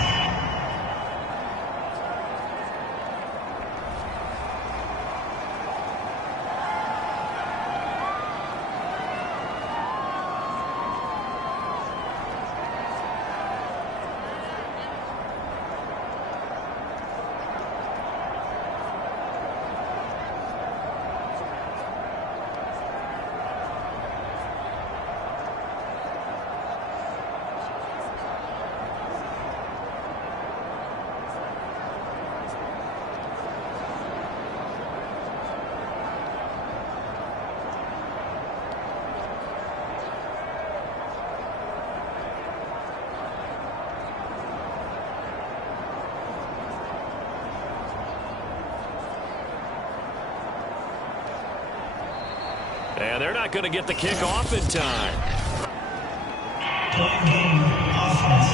And they're not going to get the kick off in time. Point game, offense.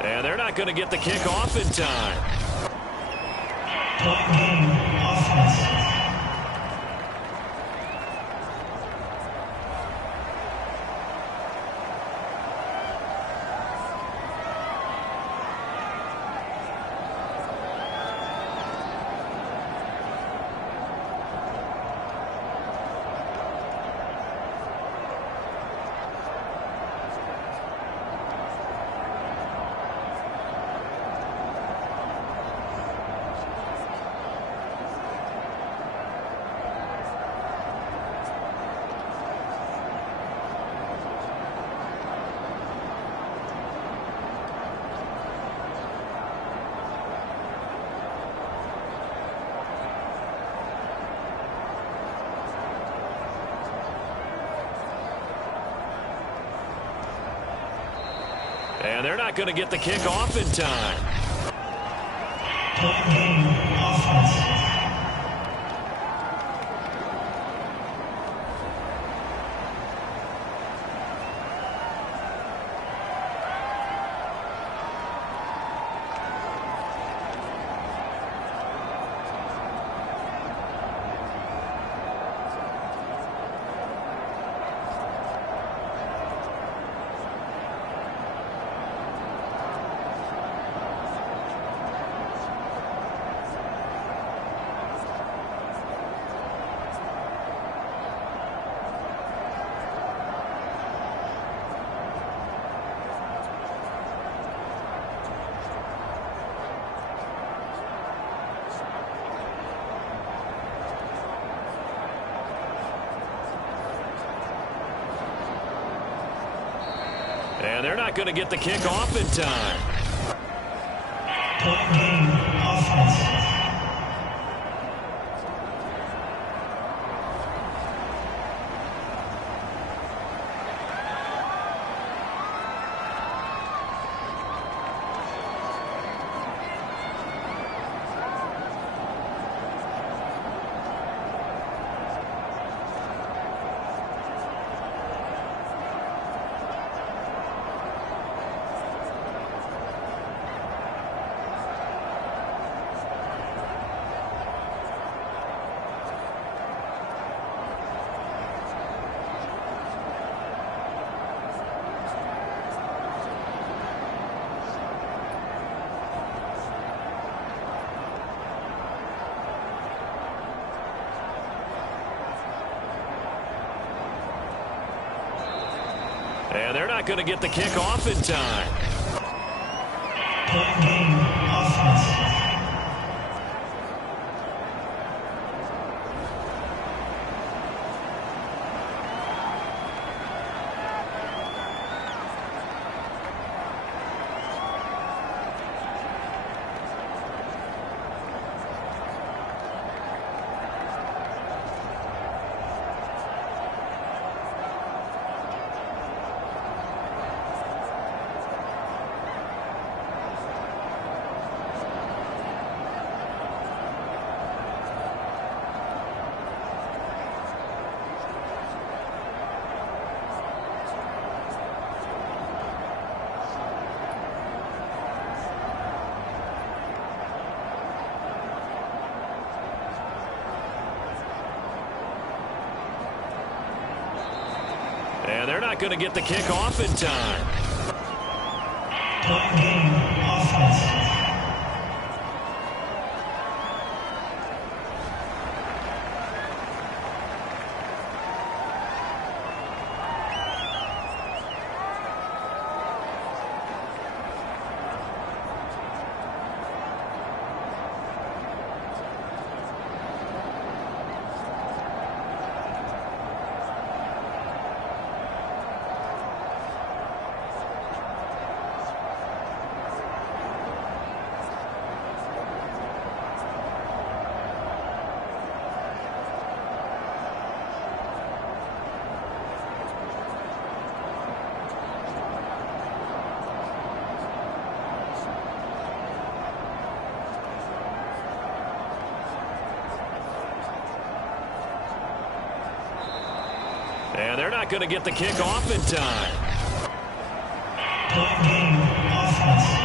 And they're not going to get the kick off in time. Point game, offense. And they're not going to get the kick off in time. Point game, offense. they're not going to get the kick off in time. Point game, offense. And they're not going to get the kick off in time. Point game, offense. And they're not going to get the kick off in time. Point game, offense. And they're not going to get the kick off in time. Point game, offense.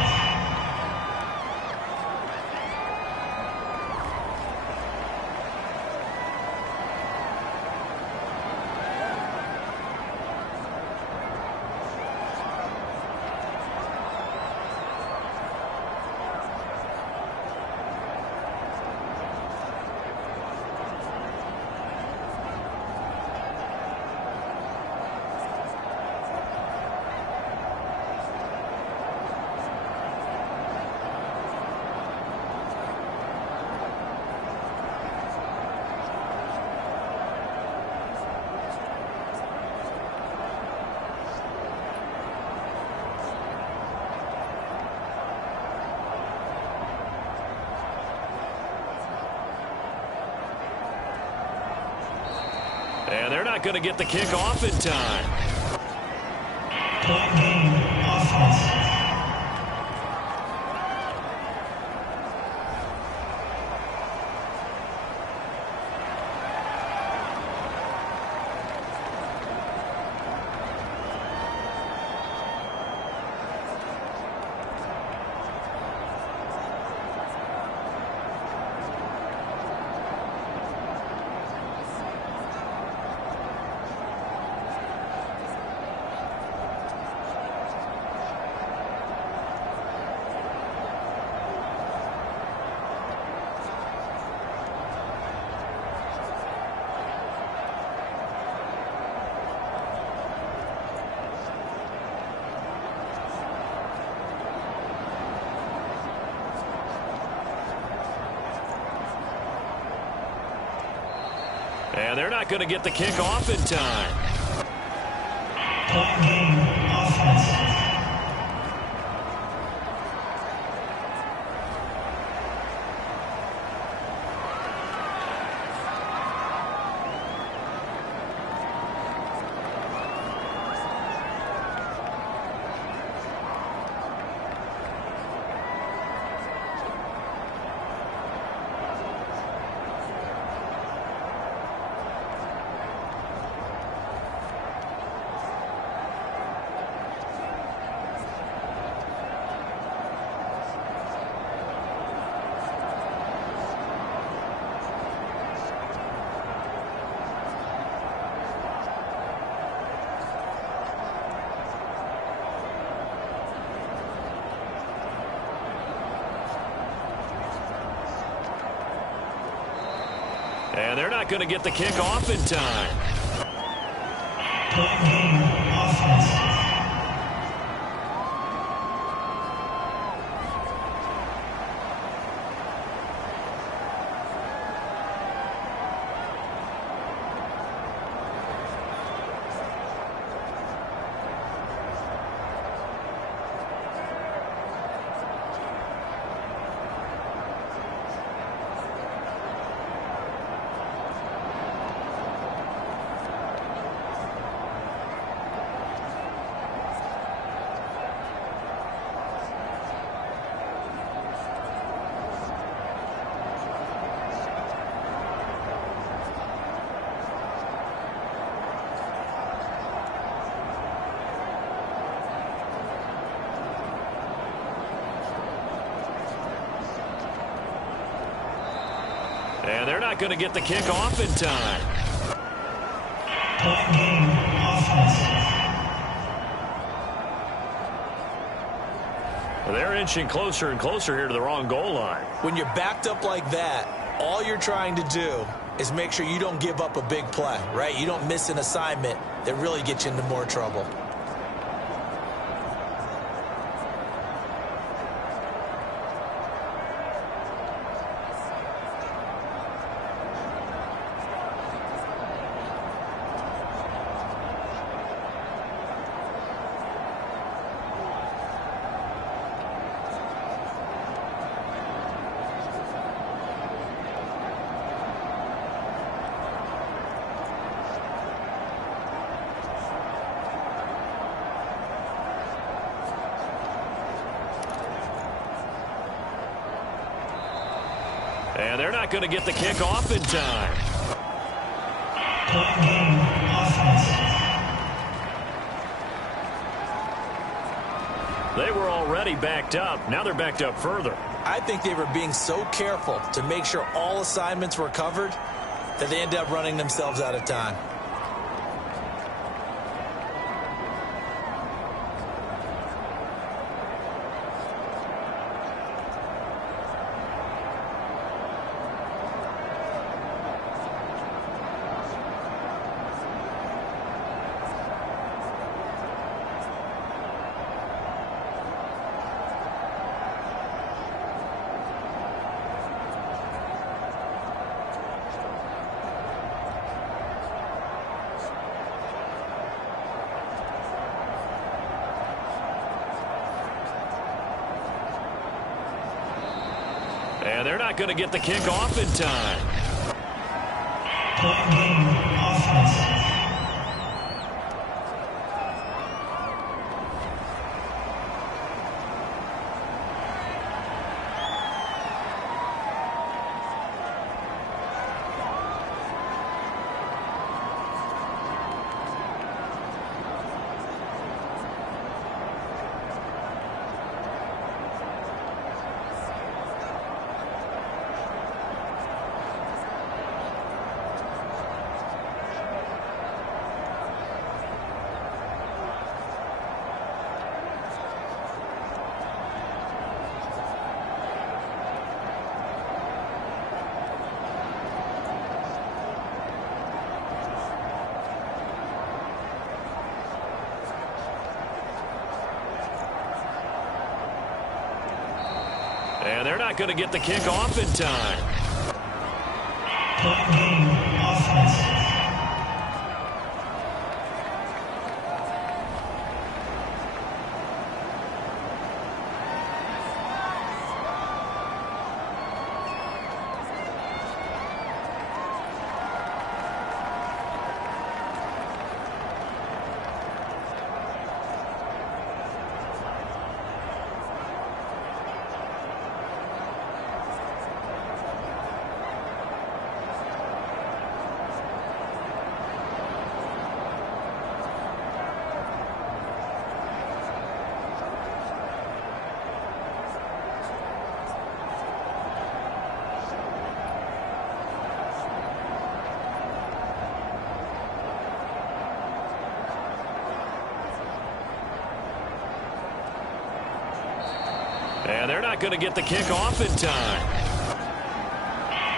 And they're not going to get the kick off in time. Point game, offense. And they're not going to get the kick off in time. Point game, offense. And they're not going to get the kick off in time. Point game, offense. And they're not going to get the kick off in time. Point game, offense. Well, they're inching closer and closer here to the wrong goal line. When you're backed up like that, all you're trying to do is make sure you don't give up a big play, right? You don't miss an assignment that really gets you into more trouble. And they're not going to get the kick off in time. Point game, offense. They were already backed up. Now they're backed up further. I think they were being so careful to make sure all assignments were covered that they ended up running themselves out of time. And they're not going to get the kick off in time. Point game, offense. And they're not going to get the kick off in time. Point game, offense. And they're not going to get the kick off in time.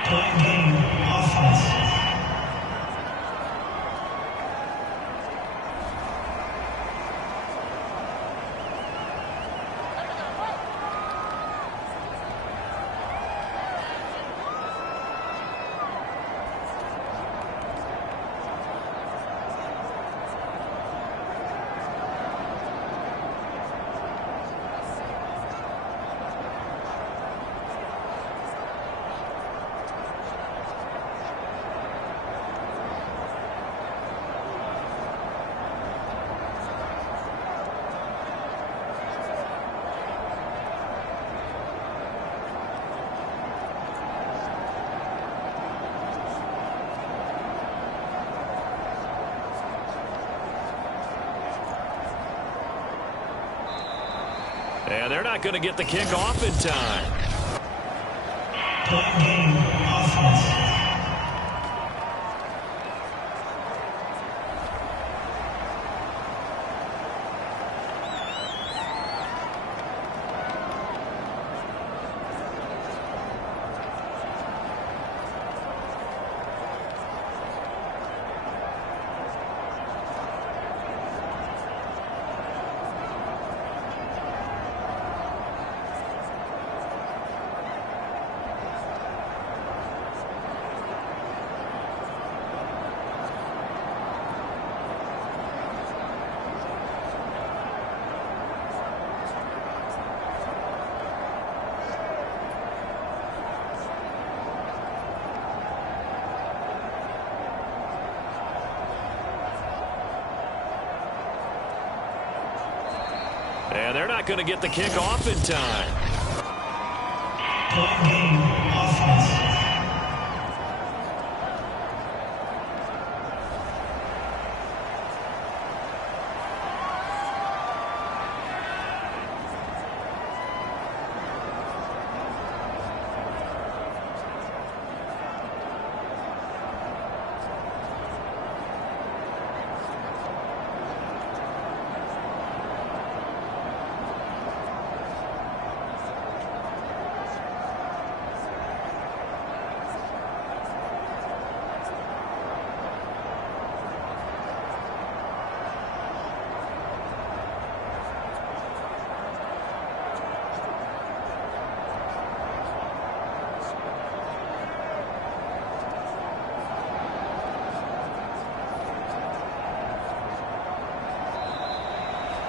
Point game, offense. offense. And they're not going to get the kick off in time. Point game, offense. And they're not going to get the kick off in time. Point game, offense.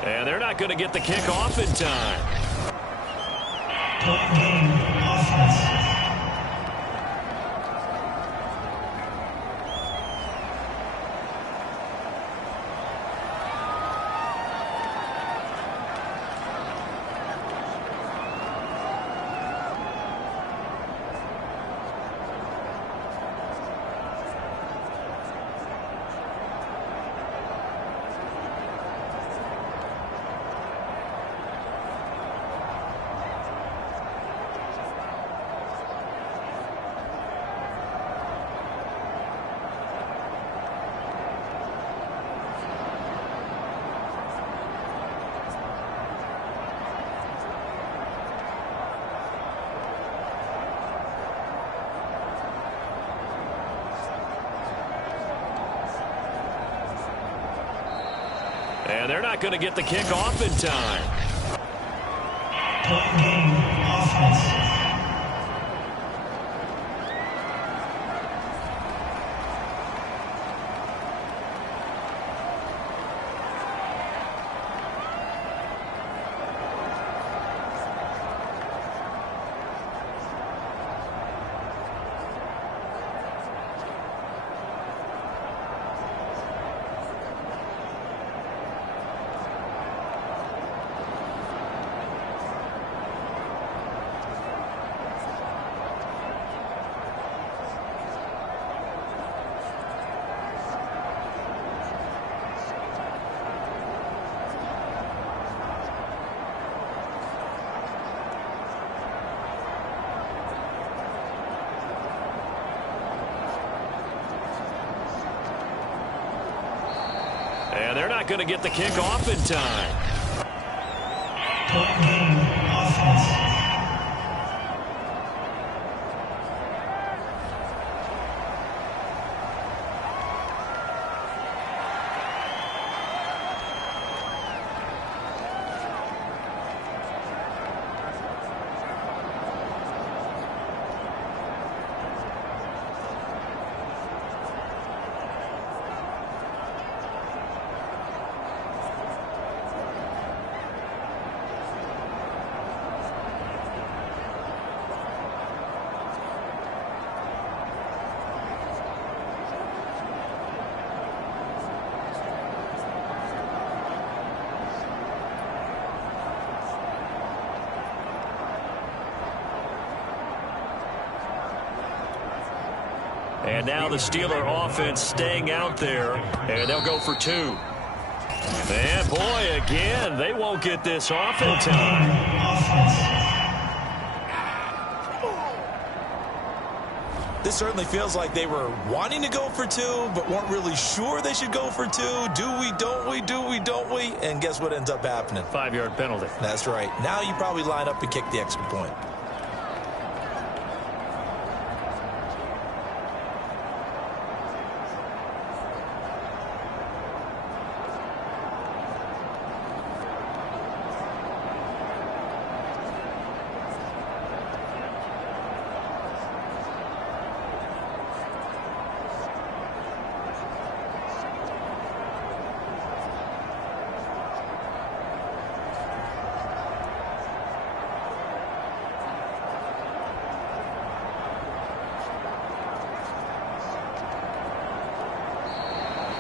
And they're not going to get the kick off in time. Point game, offense. And they're not going to get the kick off in time. Point game, offense. And they're not going to get the kick off in time. Point game, offense. And now the Steeler offense staying out there, and they'll go for 2. And boy, again, they won't get this off in time. This certainly feels like they were wanting to go for 2, but weren't really sure they should go for 2. Do we, don't we, do we, don't we? And guess what ends up happening? 5-yard penalty. That's right. Now you probably line up and kick the extra point.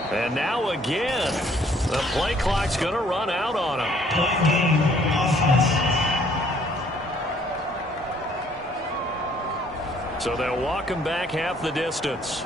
And now again, the play clock's going to run out on him. So they'll walk him back half the distance.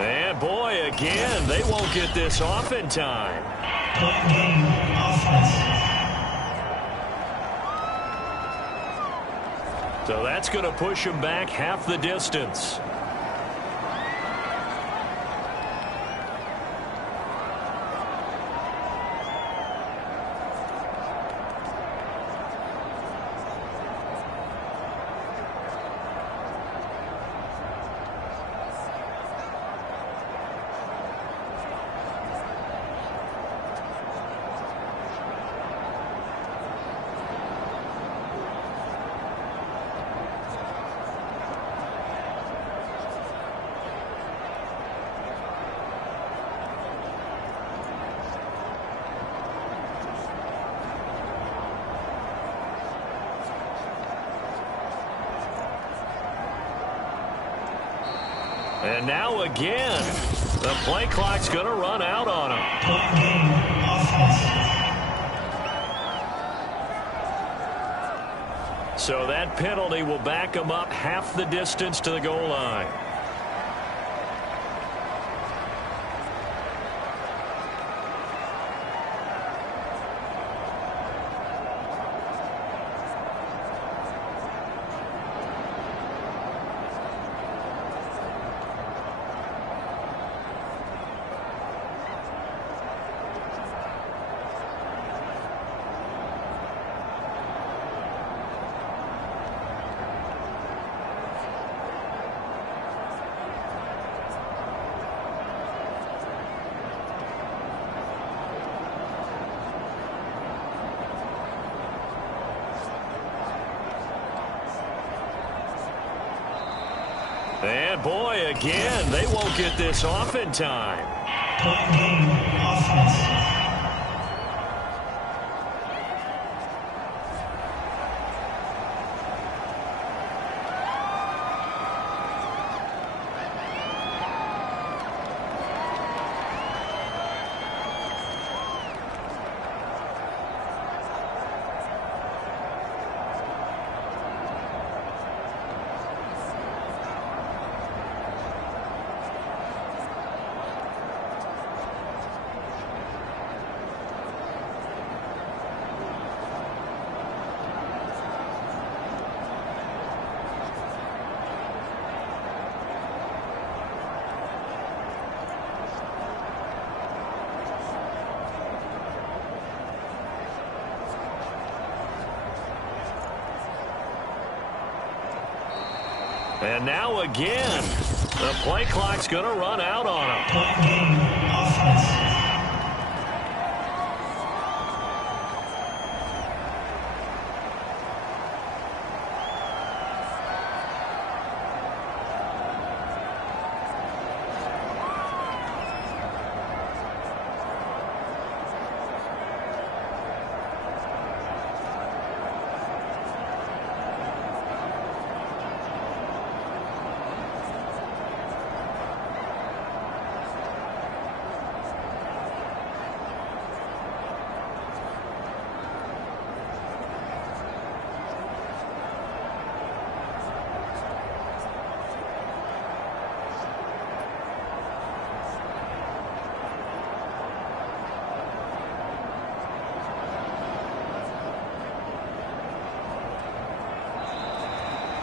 And boy, again, they won't get this off in time. So that's going to push him back half the distance. And now again, the play clock's going to run out on him. So that penalty will back him up half the distance to the goal line. And boy, again, they won't get this off in time. And now again, The play clock's going to run out on him. Point game, offense.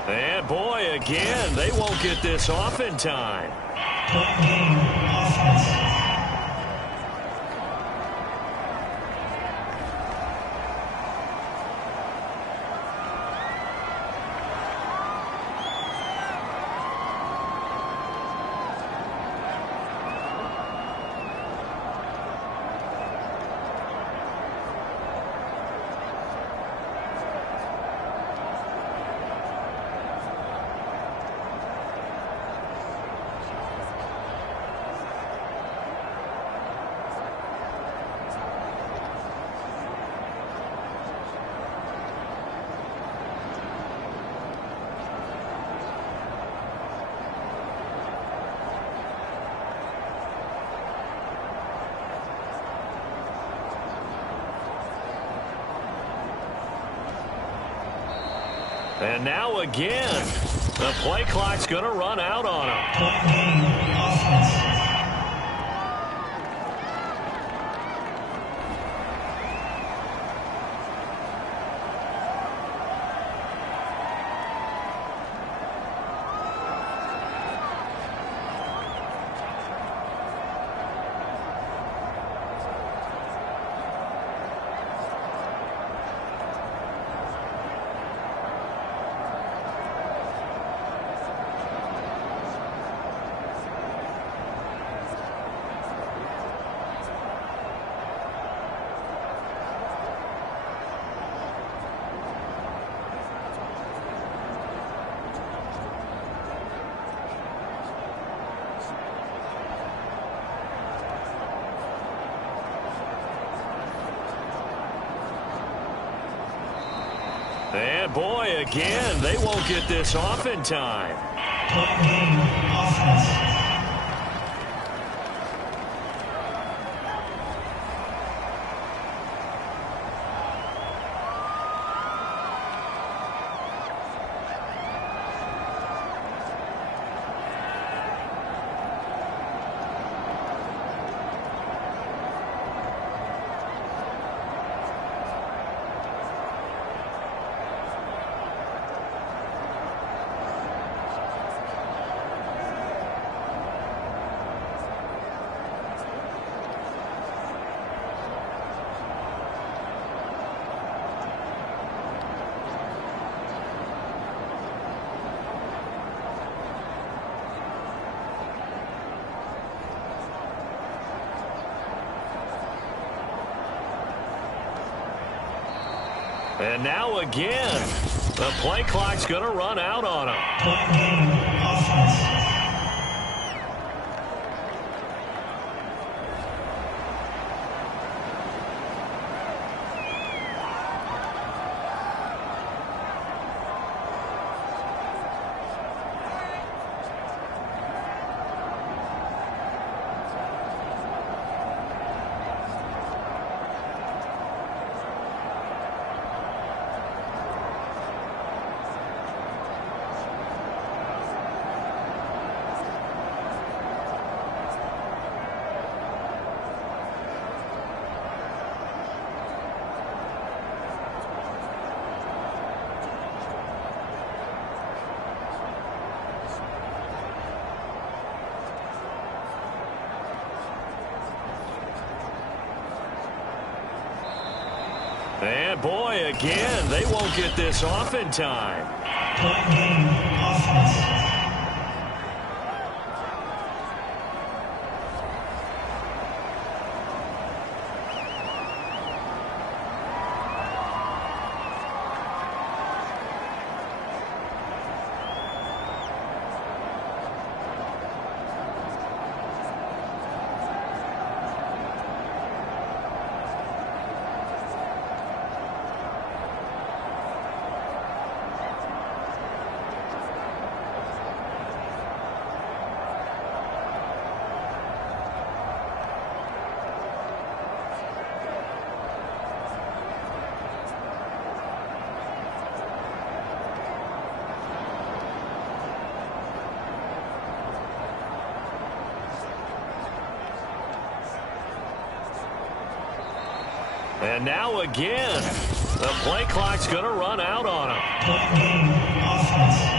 And boy, again, they won't get this off in time. Point game, offense. And now again, the play clock's going to run out on him. Point game, offense. And boy, again, they won't get this off in time. Point game, offense. And now again, the play clock's going to run out on him. Point game, offense. And boy, again, they won't get this off in time. Point game, offense. And now again, the play clock's going to run out on him. Point game, offense.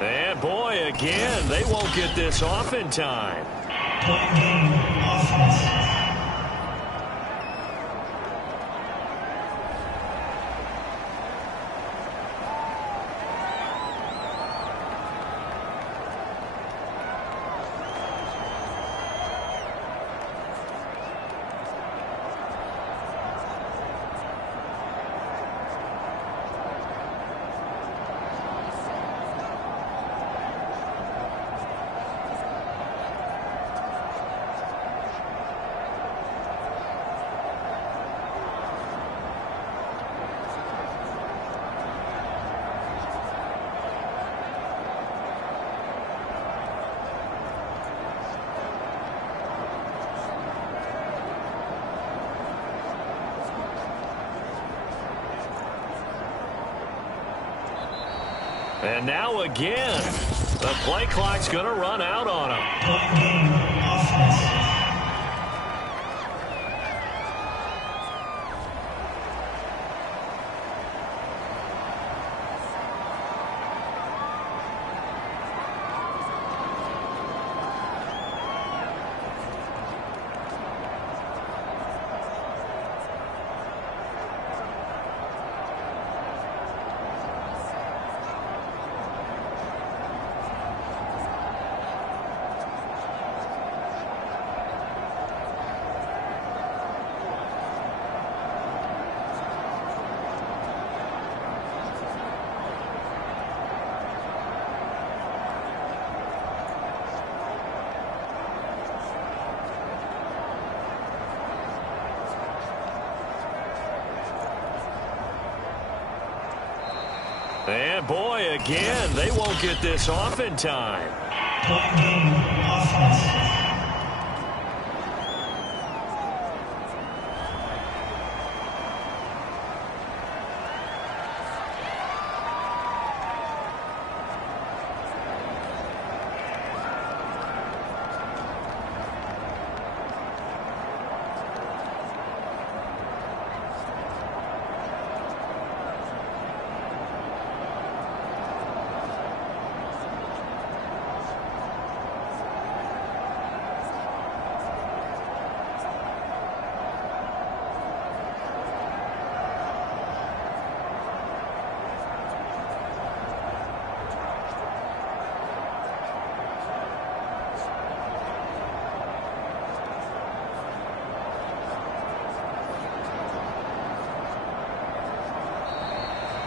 And boy, again, they won't get this off in time. Point game, offense. And now again, the play clock's going to run out on him. Point game, offense. And boy, again, they won't get this off in time. Point game, offense.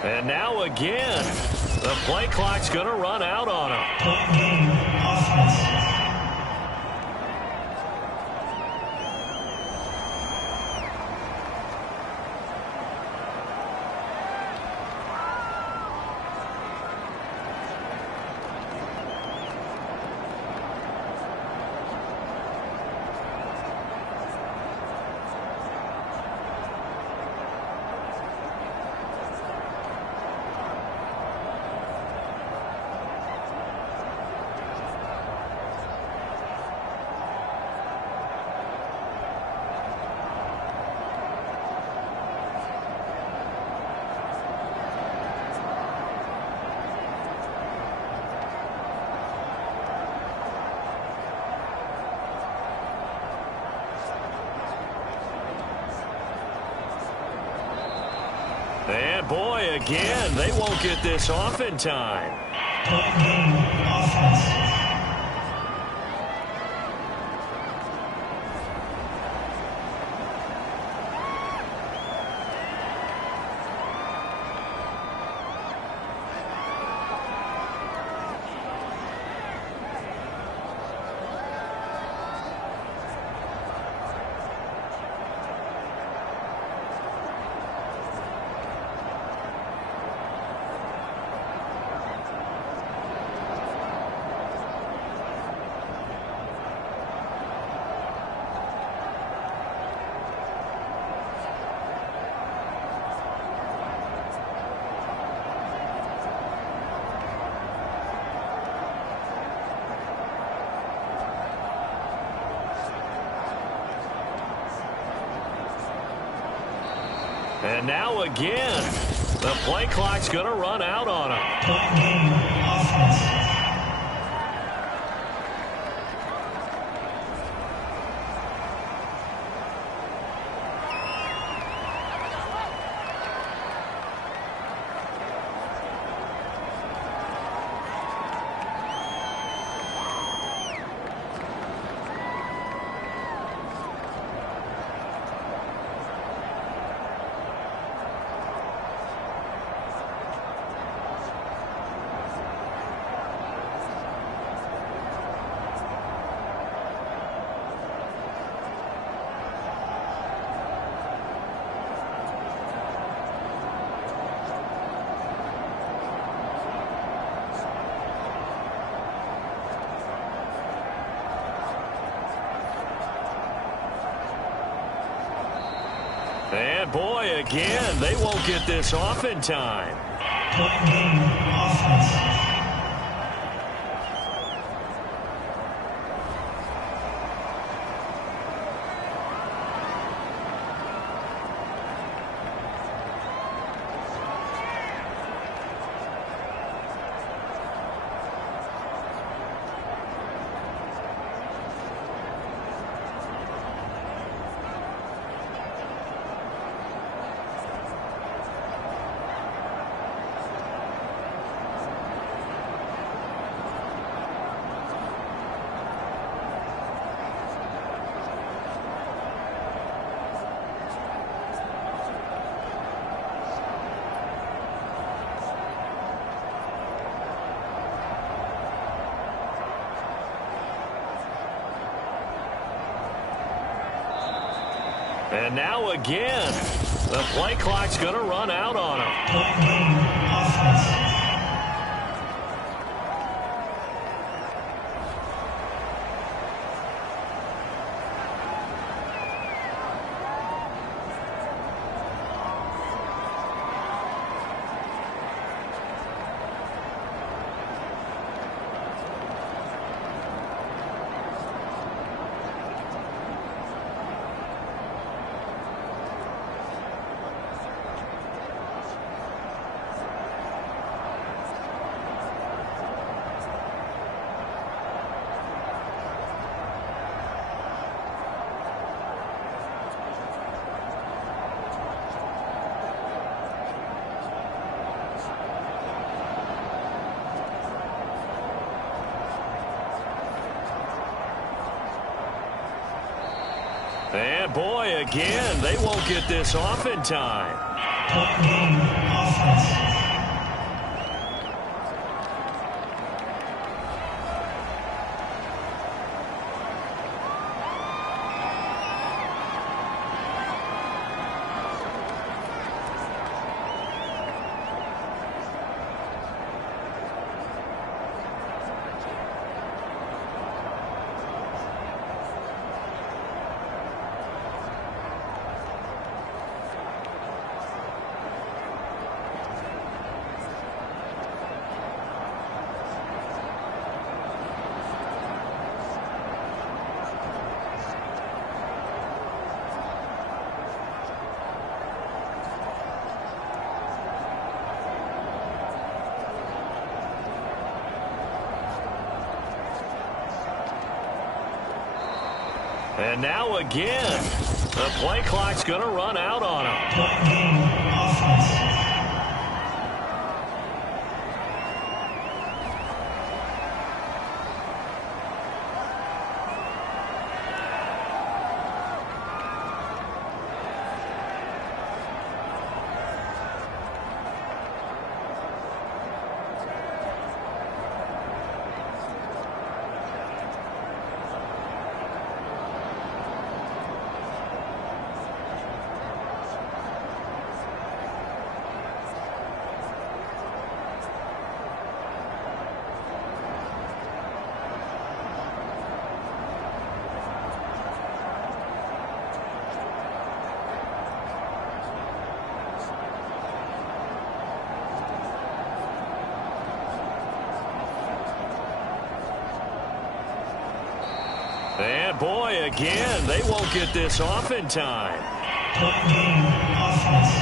And now again, the play clock's going to run out on him. Point game, offense. And boy, again, they won't get this off in time. Point game, offense. And now again, the play clock's going to run out on him. Point game, offense. And boy, again, they won't get this off in time. Point game, offense. And now again, the play clock's going to run out on him. Point game, offense. And boy, again, they won't get this off in time. Point game, offense. And now again, the play clock's going to run out on him. Point game, offense. And boy, again, they won't get this off in time. Point game, offense.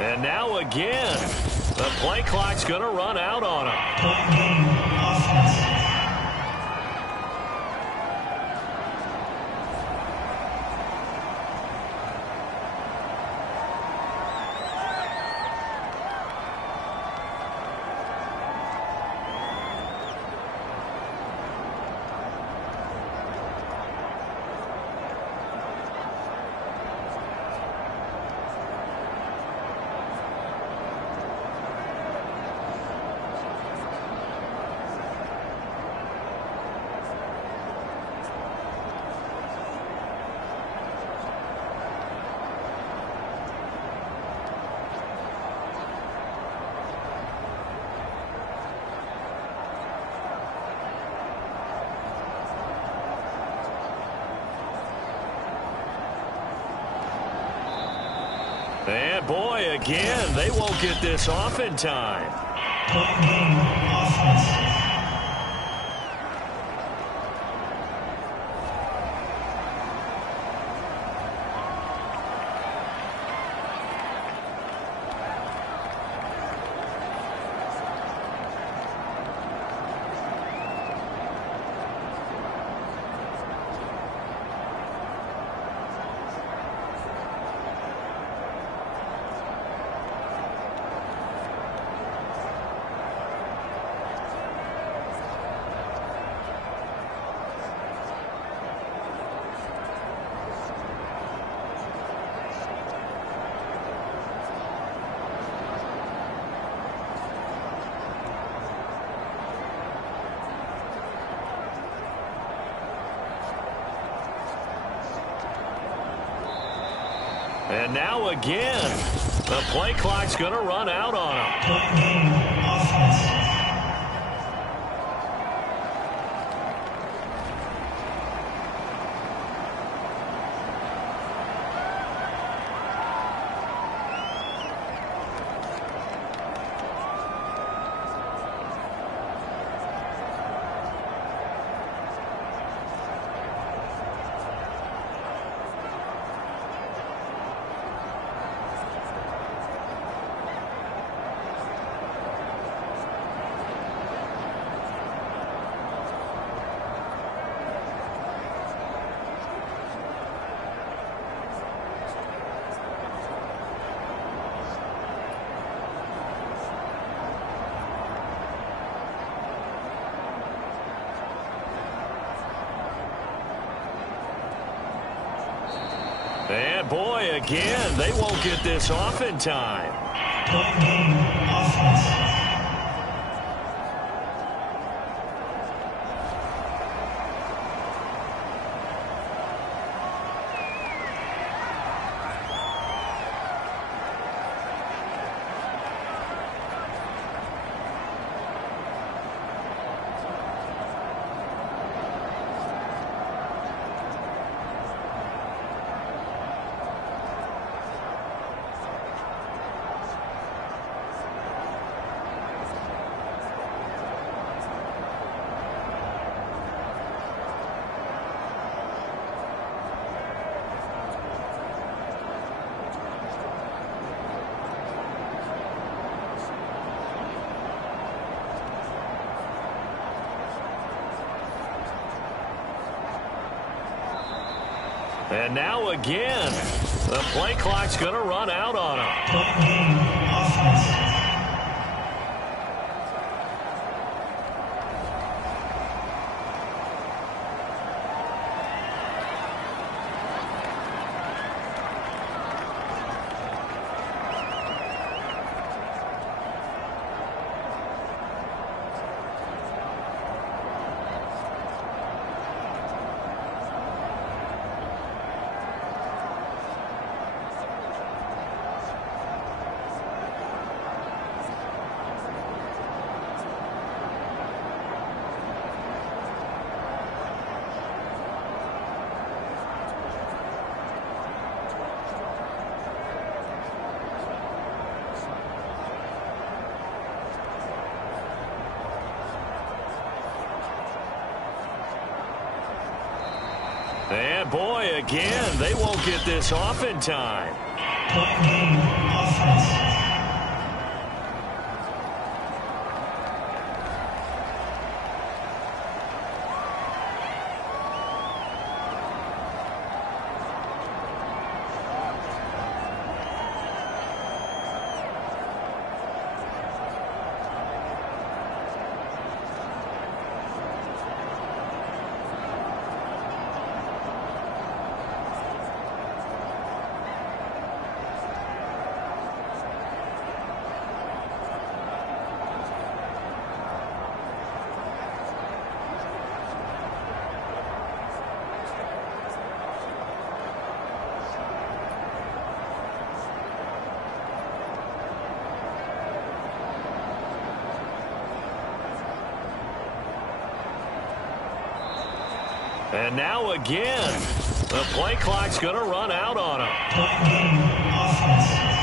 And now again, the play clock's going to run out on him. Point game, offense. And boy, again, they won't get this off in time. Point game, offense. And now again, the play clock's going to run out on him. Point game, offense. And boy, again, they won't get this off in time. Point game, offense. And now again, the play clock's going to run out on him. Point game, offense. And boy, again, they won't get this off in time. Point game, offense. And now again, the play clock's going to run out on him. Point game, offense.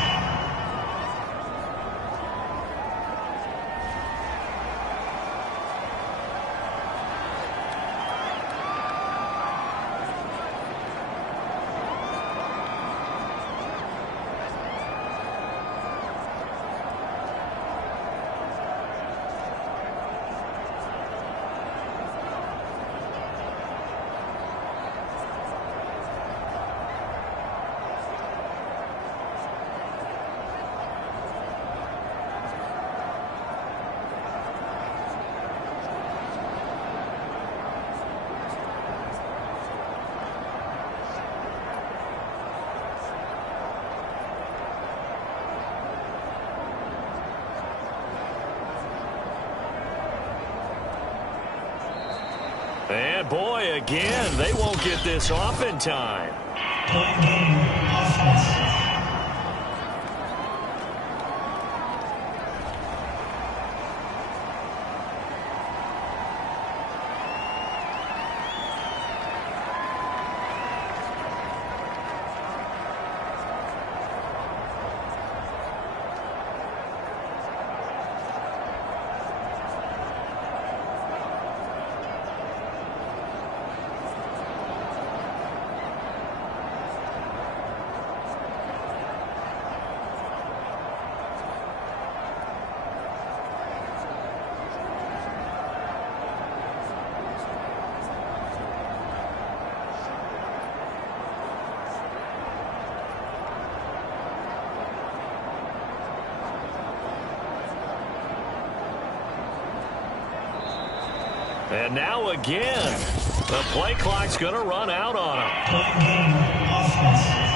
And boy, again, they won't get this off in time. Point game, offense. And now again, the play clock's going to run out on him. Point game, offense.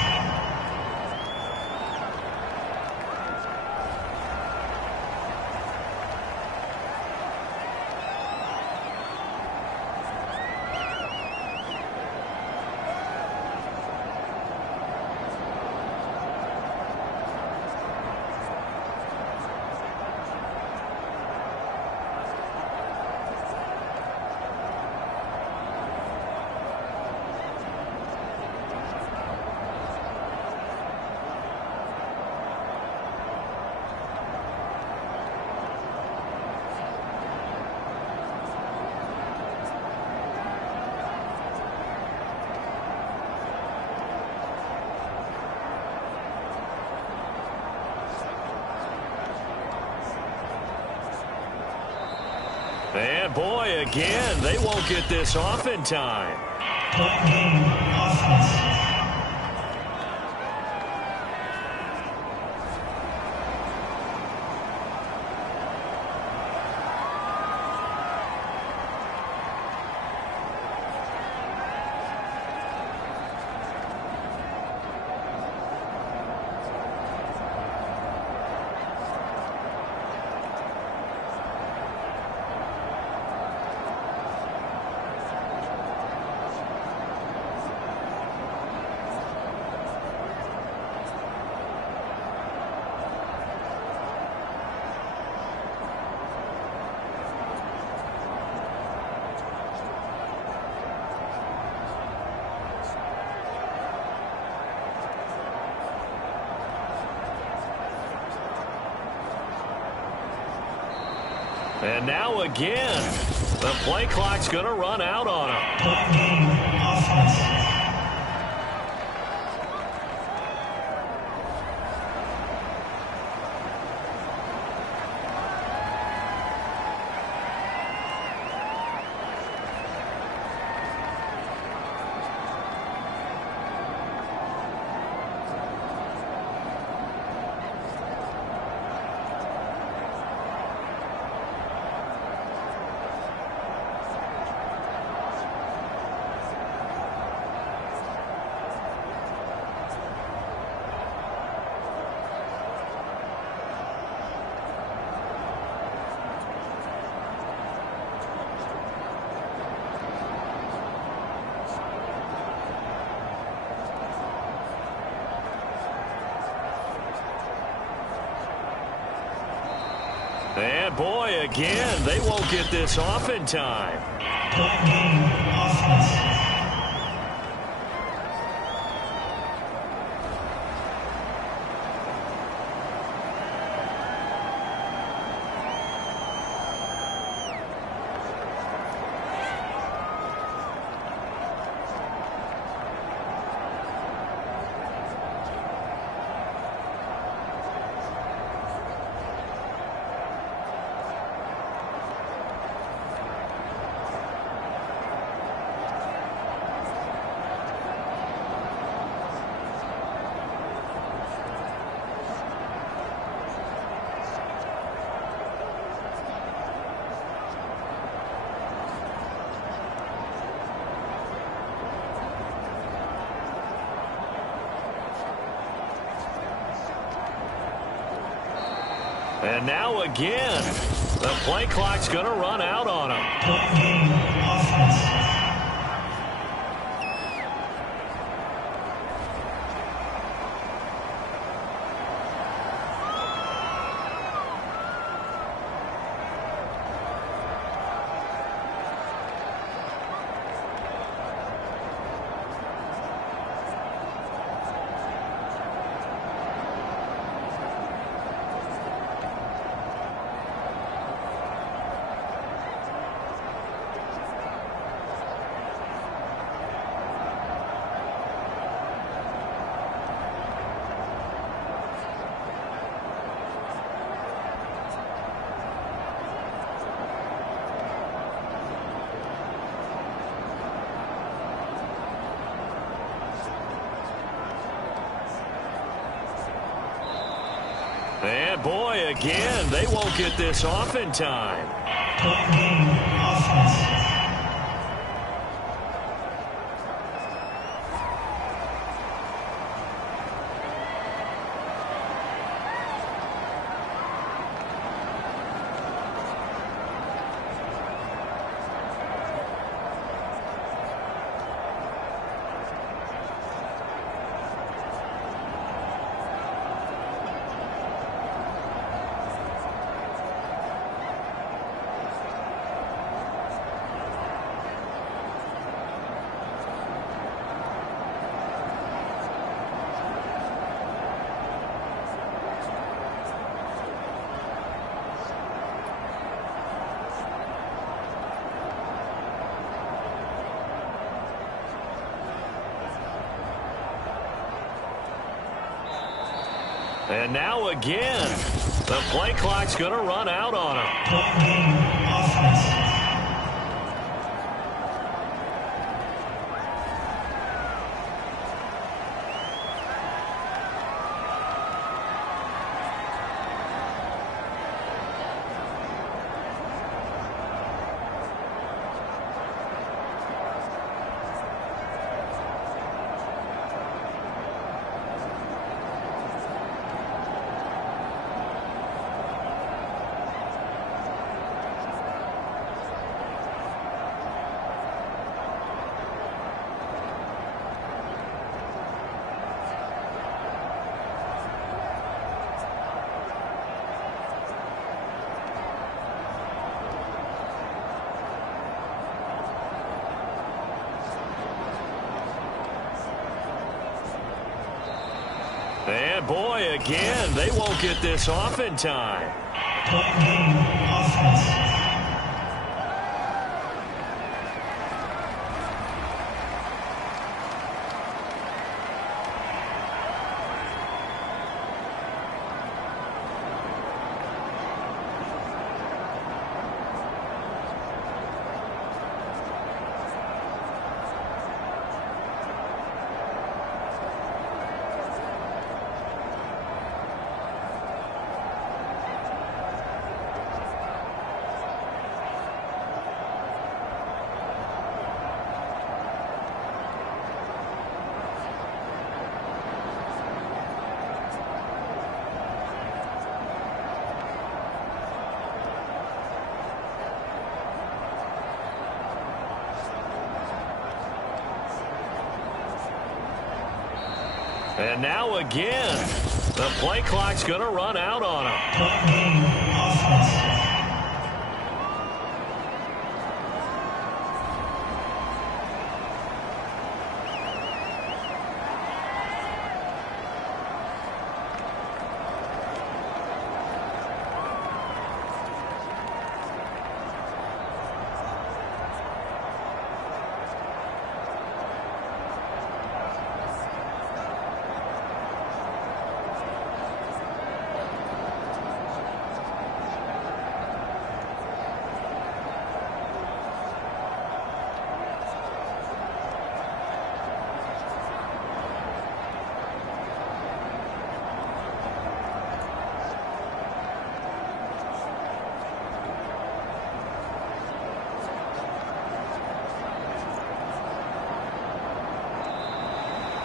And boy, again, they won't get this off in time. Point game, offense. And now again, the play clock's going to run out on him. Point game, offense. boy, again, they won't get this off in time. Point game, offense. And now again, the play clock's going to run out on him. Point game, offense. And boy, again, they won't get this off in time. Point game, offense. And now again, the play clock's going to run out on him. Point game, offense. And boy, again, they won't get this off in time. Point game, offense. And now again, the play clock's going to run out on him. Point game, offense.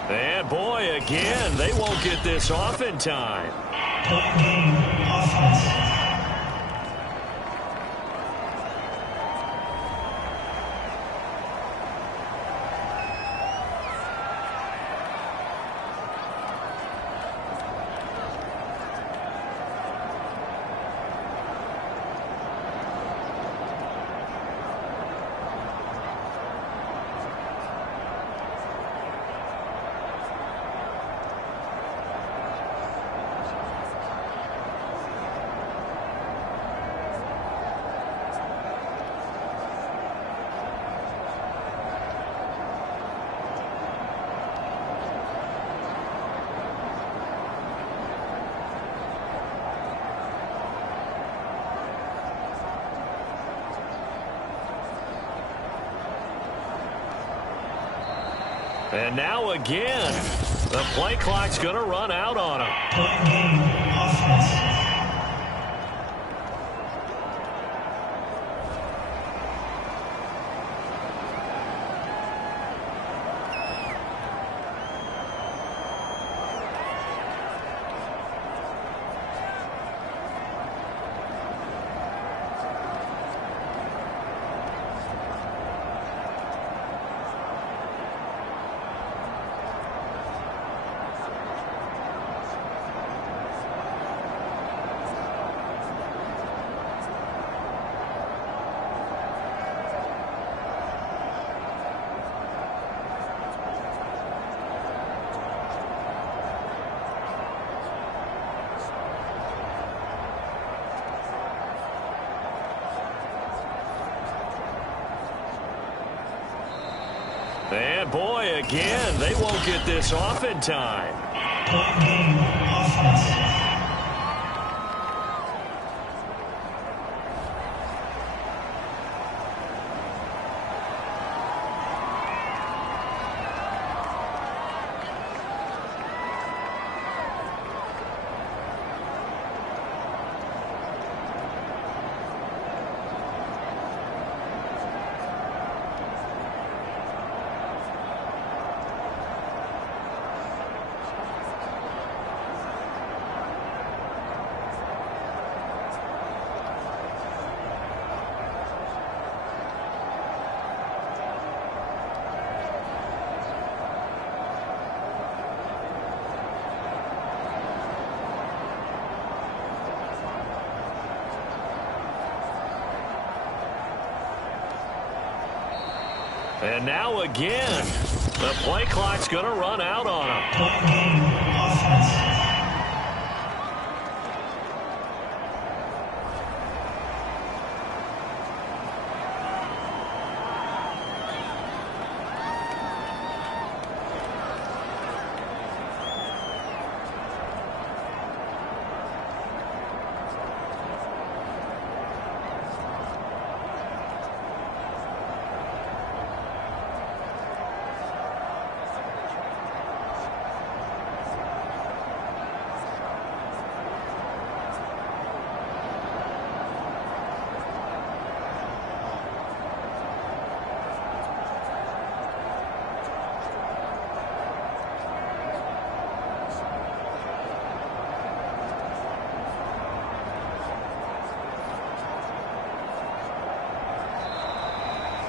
And boy, again, they won't get this off in time. Point game, offense. And now again, the play clock's going to run out on him. Point game, offense. And boy, again, they won't get this off in time. Point game, offense. And now again, the play clock's going to run out on him. Point game, offense.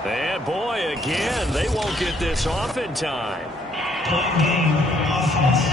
And boy, again, they won't get this off in time. Point game, offense.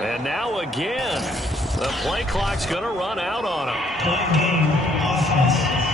And now again, the play clock's going to run out on him. Point game, offense.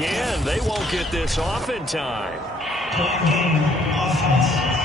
again. They won't get this off in time. Point game, offense.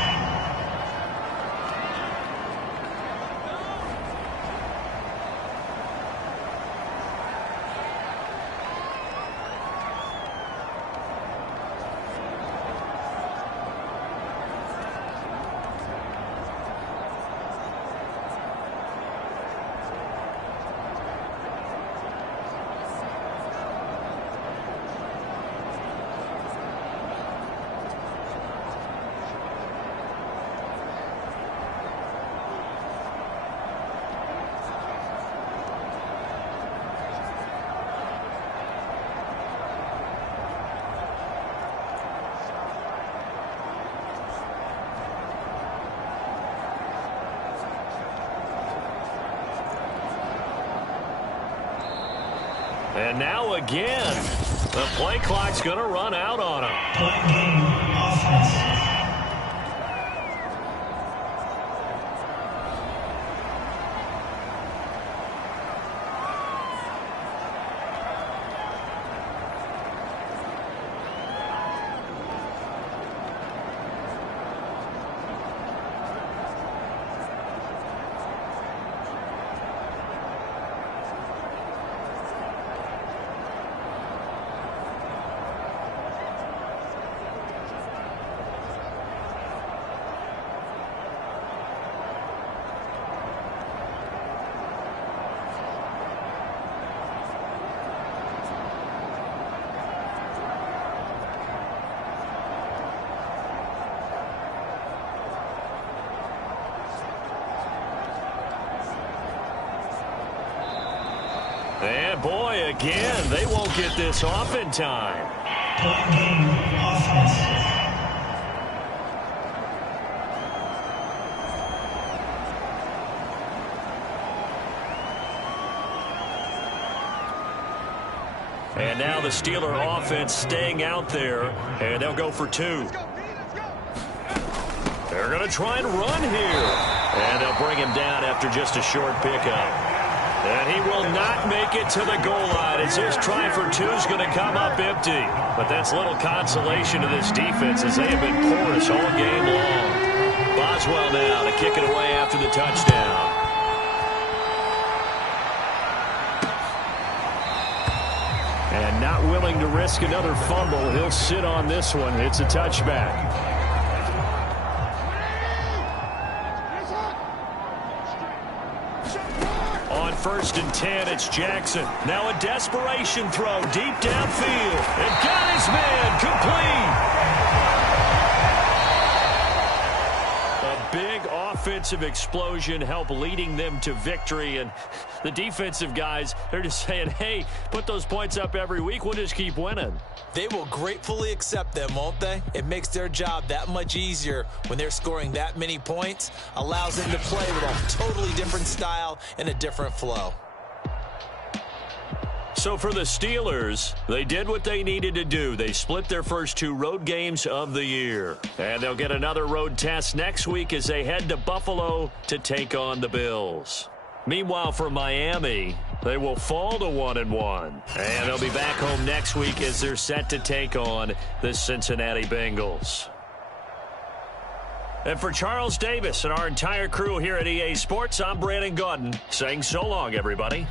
And now again, the play clock's going to run out on him. Point game, offense. And boy, again, they won't get this off in time. Point game, offense. And now the Steeler offense staying out there, and they'll go for two. They're going to try and run here. And they'll bring him down after just a short pickup. And he will not make it to the goal line as this try for two is going to come up empty. But that's little consolation to this defense as they have been porous all game long. Boswell now to kick it away after the touchdown. And not willing to risk another fumble, he'll sit on this one. It's a touchback. First and 10, it's Jackson. Now a desperation throw deep downfield. And got his man complete. A big offensive explosion helped leading them to victory. And the defensive guys, they're just saying, hey, put those points up every week. We'll just keep winning. They will gratefully accept them, won't they? It makes their job that much easier when they're scoring that many points. Allows them to play with a totally different style and a different flow. So for the Steelers, they did what they needed to do. They split their first two road games of the year. And they'll get another road test next week as they head to Buffalo to take on the Bills. Meanwhile, for Miami, they will fall to 1-1. And they'll be back home next week as they're set to take on the Cincinnati Bengals. And for Charles Davis and our entire crew here at EA Sports, I'm Brandon Gaudin saying so long, everybody.